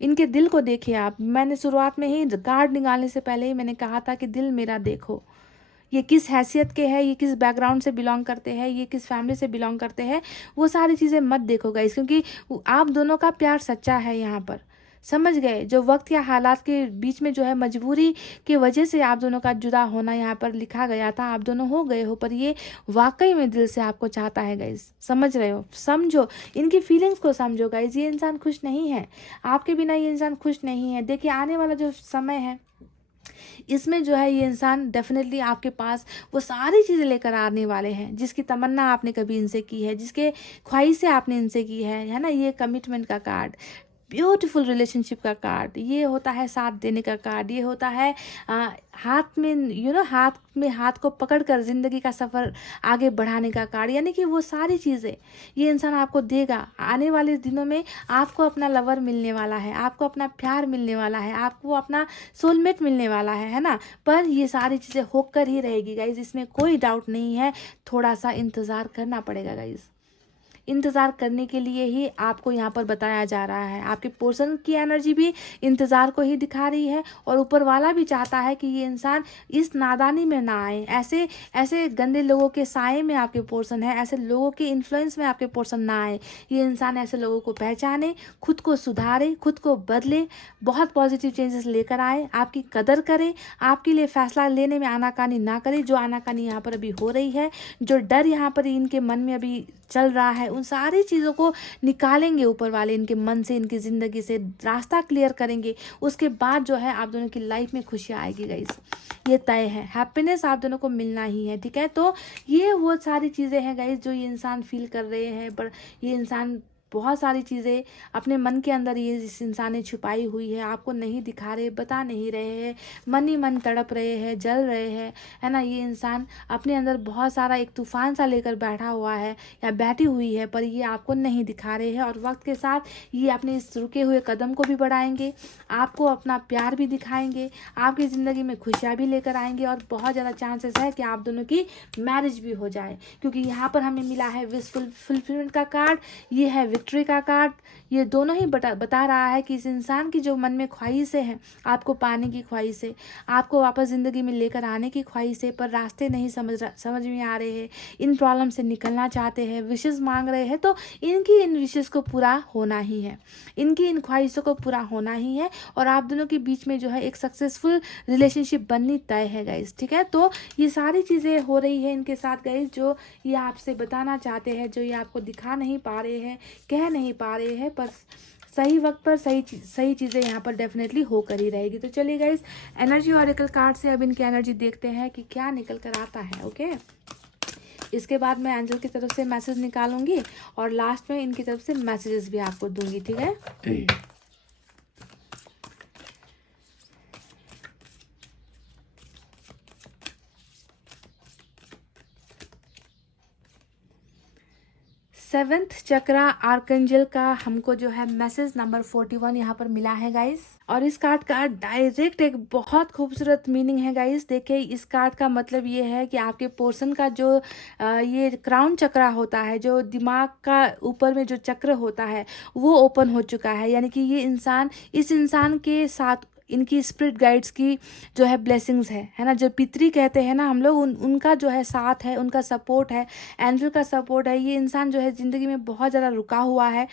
इनके दिल को देखिए आप। मैंने शुरुआत में ही कार्ड निकालने से पहले ही मैंने कहा था कि दिल मेरा देखो, ये किस हैसियत के हैं, ये किस बैकग्राउंड से बिलोंग करते हैं, ये किस फैमिली से बिलोंग करते हैं, वो सारी चीज़ें मत देखो गाइस, क्योंकि आप दोनों का प्यार सच्चा है यहाँ पर। समझ गए? जो वक्त या हालात के बीच में जो है मजबूरी की वजह से आप दोनों का जुदा होना यहाँ पर लिखा गया था, आप दोनों हो गए हो, पर ये वाकई में दिल से आपको चाहता है गाइस। समझ रहे हो? समझो इनकी फीलिंग्स को, समझो गाइस। ये इंसान खुश नहीं है, आपके बिना ये इंसान खुश नहीं है। देखिए आने वाला जो समय है इसमें जो है ये इंसान डेफिनेटली आपके पास वो सारी चीज़ें लेकर आने वाले हैं जिसकी तमन्ना आपने कभी इनसे की है, जिसके ख्वाहिशें आपने इनसे की है ना। ये कमिटमेंट का कार्ड, ब्यूटीफुल रिलेशनशिप का कार्ड, ये होता है साथ देने का कार्ड, ये होता है हाथ में हाथ में हाथ को पकड़कर ज़िंदगी का सफ़र आगे बढ़ाने का कार्ड। यानी कि वो सारी चीज़ें ये इंसान आपको देगा। आने वाले दिनों में आपको अपना लवर मिलने वाला है, आपको अपना प्यार मिलने वाला है, आपको अपना सोलमेट मिलने वाला है ना। पर ये सारी चीज़ें होकर ही रहेगी गाइज, इसमें कोई डाउट नहीं है। थोड़ा सा इंतज़ार करना पड़ेगा गाइज। इंतज़ार करने के लिए ही आपको यहाँ पर बताया जा रहा है। आपके पोर्शन की एनर्जी भी इंतज़ार को ही दिखा रही है, और ऊपर वाला भी चाहता है कि ये इंसान इस नादानी में ना आए। ऐसे ऐसे गंदे लोगों के साए में आपके पोर्शन है, ऐसे लोगों के इन्फ्लुएंस में आपके पोर्शन ना आए। ये इंसान ऐसे लोगों को पहचाने, खुद को सुधारे, खुद को बदले, बहुत पॉजिटिव चेंजेस लेकर आए, आपकी कदर करे, आपके लिए फैसला लेने में आनाकानी ना करे। जो आनाकानी यहाँ पर अभी हो रही है, जो डर यहाँ पर इनके मन में अभी चल रहा है, उन सारी चीज़ों को निकालेंगे ऊपर वाले इनके मन से, इनकी ज़िंदगी से रास्ता क्लियर करेंगे। उसके बाद जो है आप दोनों की लाइफ में खुशियाँ आएगी गाइस, ये तय है। हैप्पीनेस आप दोनों को मिलना ही है, ठीक है। तो ये वो सारी चीज़ें हैं गाइस जो ये इंसान फील कर रहे हैं। पर ये इंसान बहुत सारी चीज़ें अपने मन के अंदर ये इस इंसान ने छुपाई हुई है, आपको नहीं दिखा रहे, बता नहीं रहे हैं, मन ही मन तड़प रहे हैं, जल रहे हैं, है ना। ये इंसान अपने अंदर बहुत सारा एक तूफान सा लेकर बैठा हुआ है या बैठी हुई है, पर ये आपको नहीं दिखा रहे हैं। और वक्त के साथ ये अपने इस रुके हुए कदम को भी बढ़ाएंगे, आपको अपना प्यार भी दिखाएंगे, आपकी ज़िंदगी में खुशियाँ भी लेकर आएंगे, और बहुत ज़्यादा चांसेस है कि आप दोनों की मैरिज भी हो जाए। क्योंकि यहाँ पर हमें मिला है विश फुलफिलमेंट का कार्ड, ये है विक्ट्री का कार्ड। ये दोनों ही बता रहा है कि इस इंसान की जो मन में ख्वाहिशें हैं, आपको पाने की ख्वाहिशें, आपको वापस ज़िंदगी में लेकर आने की ख्वाहिशें, पर रास्ते नहीं समझ में आ रहे हैं, इन प्रॉब्लम से निकलना चाहते हैं, विशेष मांग रहे हैं, तो इनकी इन विशेष को पूरा होना ही है, इनकी इन ख्वाहिशों को पूरा होना ही है। और आप दोनों के बीच में जो है एक सक्सेसफुल रिलेशनशिप बननी तय है गाइस, ठीक है। तो ये सारी चीज़ें हो रही है इनके साथ गाइस, जो ये आपसे बताना चाहते हैं, जो ये आपको दिखा नहीं पा रहे हैं, कह नहीं पा रहे हैं, पर सही वक्त पर सही चीज़ें यहाँ पर डेफिनेटली होकर ही रहेगी। तो चलिए गाइस, एनर्जी ऑरेकल कार्ड से अब इनकी एनर्जी देखते हैं कि क्या निकल कर आता है। ओके, इसके बाद मैं एंजल की तरफ से मैसेज निकालूंगी और लास्ट में इनकी तरफ से मैसेजेस भी आपको दूंगी, ठीक है। सेवेंथ चक्रा आर्कंजल का हमको जो है मैसेज नंबर 41 यहाँ पर मिला है गाइस। और इस कार्ड का डायरेक्ट एक बहुत खूबसूरत मीनिंग है गाइस। देखिए, इस कार्ड का मतलब ये है कि आपके पोर्शन का जो ये क्राउन चक्रा होता है, जो दिमाग का ऊपर में जो चक्र होता है, वो ओपन हो चुका है। यानी कि ये इंसान, इस इंसान के साथ इनकी स्पिरिट गाइड्स की जो है ब्लेसिंग्स है ना, जो पितरी कहते हैं ना हम लोग, उनका जो है साथ है, उनका सपोर्ट है, एंजल का सपोर्ट है। ये इंसान जो है ज़िंदगी में बहुत ज़्यादा रुका हुआ है।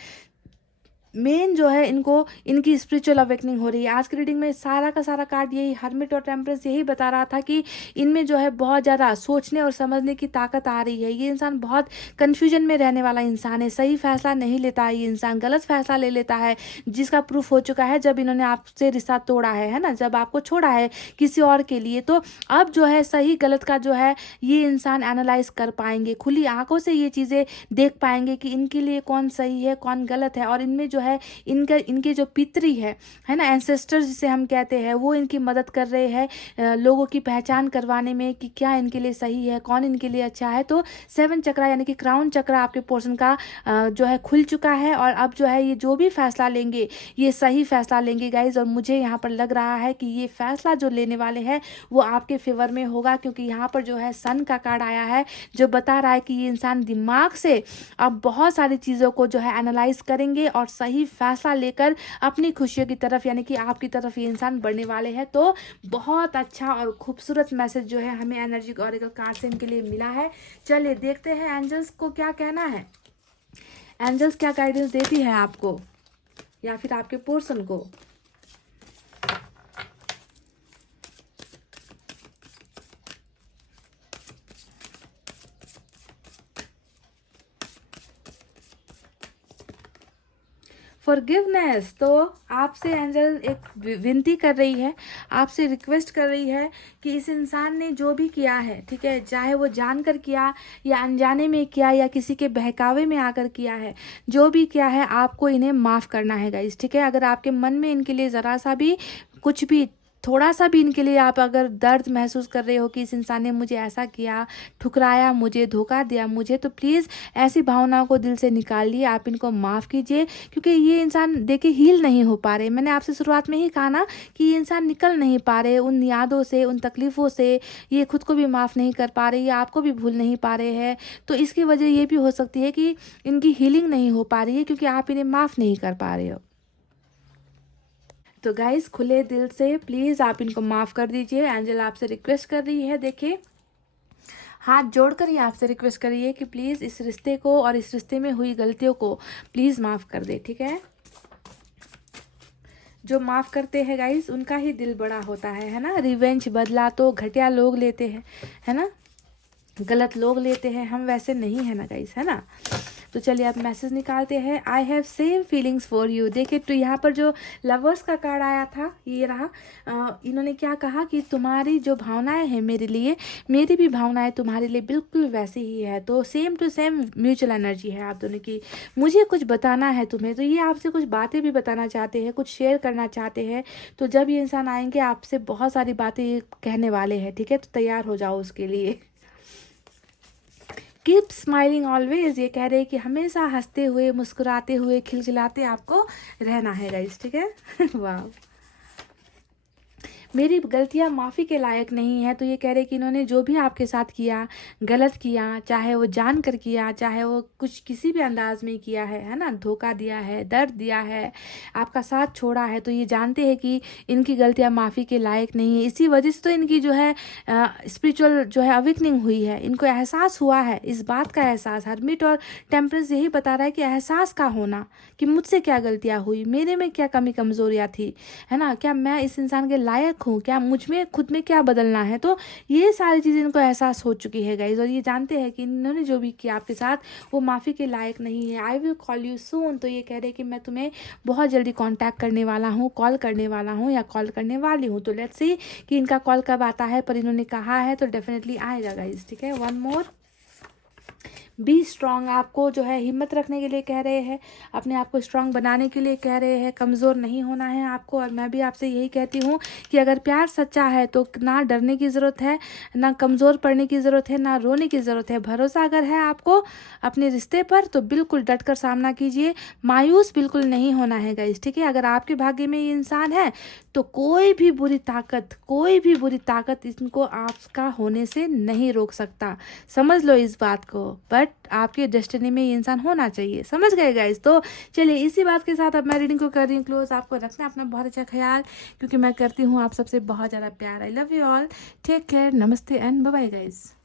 मेन जो है इनको इनकी स्पिरिचुअल अवेकनिंग हो रही है। आज की रीडिंग में सारा का सारा कार्ड यही हर्मिट और टेम्परेंस यही बता रहा था कि इनमें जो है बहुत ज़्यादा सोचने और समझने की ताकत आ रही है। ये इंसान बहुत कन्फ्यूजन में रहने वाला इंसान है, सही फैसला नहीं लेता है, ये इंसान गलत फैसला ले लेता है, जिसका प्रूफ हो चुका है जब इन्होंने आपसे रिश्ता तोड़ा है ना, जब आपको छोड़ा है किसी और के लिए। तो अब जो है सही गलत का जो है ये इंसान एनालाइज कर पाएंगे, खुली आंखों से ये चीज़ें देख पाएंगे कि इनके लिए कौन सही है कौन गलत है। और इनमें जो है इनके जो पितरी है ना, एंसेस्टर्स जिसे हम कहते हैं, वो इनकी मदद कर रहे हैं लोगों की पहचान करवाने में कि क्या इनके लिए सही है, कौन इनके लिए अच्छा है। तो 7 चक्रा यानी कि क्राउन चक्रा आपके पोर्शन का जो है खुल चुका है। और अब जो है ये जो भी फैसला लेंगे ये सही फैसला लेंगे गाइज। और मुझे यहाँ पर लग रहा है कि ये फैसला जो लेने वाले हैं वो आपके फेवर में होगा, क्योंकि यहाँ पर जो है सन का कार्ड आया है जो बता रहा है कि ये इंसान दिमाग से अब बहुत सारी चीज़ों को जो है एनालाइज करेंगे और सही सही फैसला लेकर अपनी खुशियों की तरफ यानी कि आपकी तरफ ये इंसान बढ़ने वाले हैं। तो बहुत अच्छा और खूबसूरत मैसेज जो है हमें एनर्जी ऑरेकल कार्ड से इनके लिए मिला है। चलिए देखते हैं एंजल्स को क्या कहना है, एंजल्स क्या गाइडेंस देती है आपको या फिर आपके पर्सन को। फॉरगिवनेस, तो आपसे एंजल एक विनती कर रही है, आपसे रिक्वेस्ट कर रही है कि इस इंसान ने जो भी किया है, ठीक है, चाहे वो जानकर किया या अनजाने में किया या किसी के बहकावे में आकर किया है, जो भी किया है आपको इन्हें माफ़ करना है गाइस, ठीक है। अगर आपके मन में इनके लिए ज़रा सा भी कुछ भी थोड़ा सा भी इनके लिए आप अगर दर्द महसूस कर रहे हो कि इस इंसान ने मुझे ऐसा किया, ठुकराया मुझे, धोखा दिया मुझे, तो प्लीज़ ऐसी भावनाओं को दिल से निकालिए, आप इनको माफ़ कीजिए। क्योंकि ये इंसान देखिए हील नहीं हो पा रहे। मैंने आपसे शुरुआत में ही कहा ना कि ये इंसान निकल नहीं पा रहे उन यादों से, उन तकलीफ़ों से, ये खुद को भी माफ़ नहीं कर पा रहे, ये आपको भी भूल नहीं पा रहे हैं। तो इसकी वजह ये भी हो सकती है कि इनकी हीलिंग नहीं हो पा रही है क्योंकि आप इन्हें माफ़ नहीं कर पा रहे हो। तो गाइस खुले दिल से प्लीज़ आप इनको माफ़ कर दीजिए। एंजल आपसे रिक्वेस्ट कर रही है, देखिए हाथ जोड़कर ही आपसे रिक्वेस्ट करिए कि प्लीज़ इस रिश्ते को और इस रिश्ते में हुई गलतियों को प्लीज़ माफ़ कर दे, ठीक है। जो माफ़ करते हैं गाइस उनका ही दिल बड़ा होता है ना। रिवेंज, बदला तो घटिया लोग लेते हैं, है ना, गलत लोग लेते हैं, हम वैसे नहीं है ना गाइस, है ना। तो चलिए आप मैसेज निकालते हैं। I have same feelings for you. देखिए तो यहाँ पर जो लवर्स का कार्ड आया था ये रहा। इन्होंने क्या कहा कि तुम्हारी जो भावनाएं हैं मेरे लिए, मेरी भी भावनाएं तुम्हारे लिए बिल्कुल वैसी ही है। तो same to same mutual energy है आप दोनों की। मुझे कुछ बताना है तुम्हें, तो ये आपसे कुछ बातें भी बताना चाहते हैं, कुछ शेयर करना चाहते हैं। तो जब ये इंसान आएंगे आपसे बहुत सारी बातें कहने वाले हैं, ठीक है, तो तैयार हो जाओ उसके लिए। कीप स्माइलिंग ऑलवेज, ये कह रहे हैं कि हमेशा हंसते हुए, मुस्कुराते हुए, खिलखिलाते आपको रहना है गाइस, ठीक है। वाह, मेरी गलतियाँ माफ़ी के लायक नहीं है। तो ये कह रहे कि इन्होंने जो भी आपके साथ किया, गलत किया, चाहे वो जान कर किया, चाहे वो कुछ किसी भी अंदाज में किया है ना, धोखा दिया है, दर्द दिया है, आपका साथ छोड़ा है, तो ये जानते हैं कि इनकी गलतियाँ माफ़ी के लायक नहीं है। इसी वजह से तो इनकी जो है स्पिरिचुअल जो है अवेकनिंग हुई है, इनको एहसास हुआ है, इस बात का एहसास। हर्मिट और टेम्परेंस यही बता रहा है कि एहसास का होना कि मुझसे क्या गलतियाँ हुई, मेरे में क्या कमी कमज़ोरियाँ थी, है ना, क्या मैं इस इंसान के लायक हूँ, क्या मुझ में खुद में क्या बदलना है। तो ये सारी चीज़ें इनको एहसास हो चुकी है गाइज, और ये जानते हैं कि इन्होंने जो भी किया आपके साथ वो माफ़ी के लायक नहीं है। I will call you soon, तो ये कह रहे हैं कि मैं तुम्हें बहुत जल्दी कांटेक्ट करने वाला हूँ, कॉल करने वाला हूँ या कॉल करने वाली हूँ। तो लेट्स सी कि इनका कॉल कब आता है, पर इन्होंने कहा है तो डेफिनेटली आएगा गाइज, ठीक है। वन मोर, बी स्ट्रांग, आपको जो है हिम्मत रखने के लिए कह रहे हैं, अपने आप को स्ट्रांग बनाने के लिए कह रहे हैं, कमज़ोर नहीं होना है आपको। और मैं भी आपसे यही कहती हूँ कि अगर प्यार सच्चा है तो ना डरने की ज़रूरत है, ना कमज़ोर पड़ने की ज़रूरत है, ना रोने की ज़रूरत है। भरोसा अगर है आपको अपने रिश्ते पर तो बिल्कुल डट कर सामना कीजिए, मायूस बिल्कुल नहीं होना है गाइस, ठीक है। अगर आपके भाग्य में ये इंसान है तो कोई भी बुरी ताकत इनको आपका होने से नहीं रोक सकता, समझ लो इस बात को। बट आपके डेस्टिनी में ये इंसान होना चाहिए, समझ गए गाइस। तो चलिए इसी बात के साथ अब मैं रीडिंग को कर रही हूँ क्लोज। आपको रखना अपना बहुत अच्छा ख्याल, क्योंकि मैं करती हूँ आप सबसे बहुत ज़्यादा प्यार। I love you all, take care, नमस्ते एंड बाय बाय गाइस।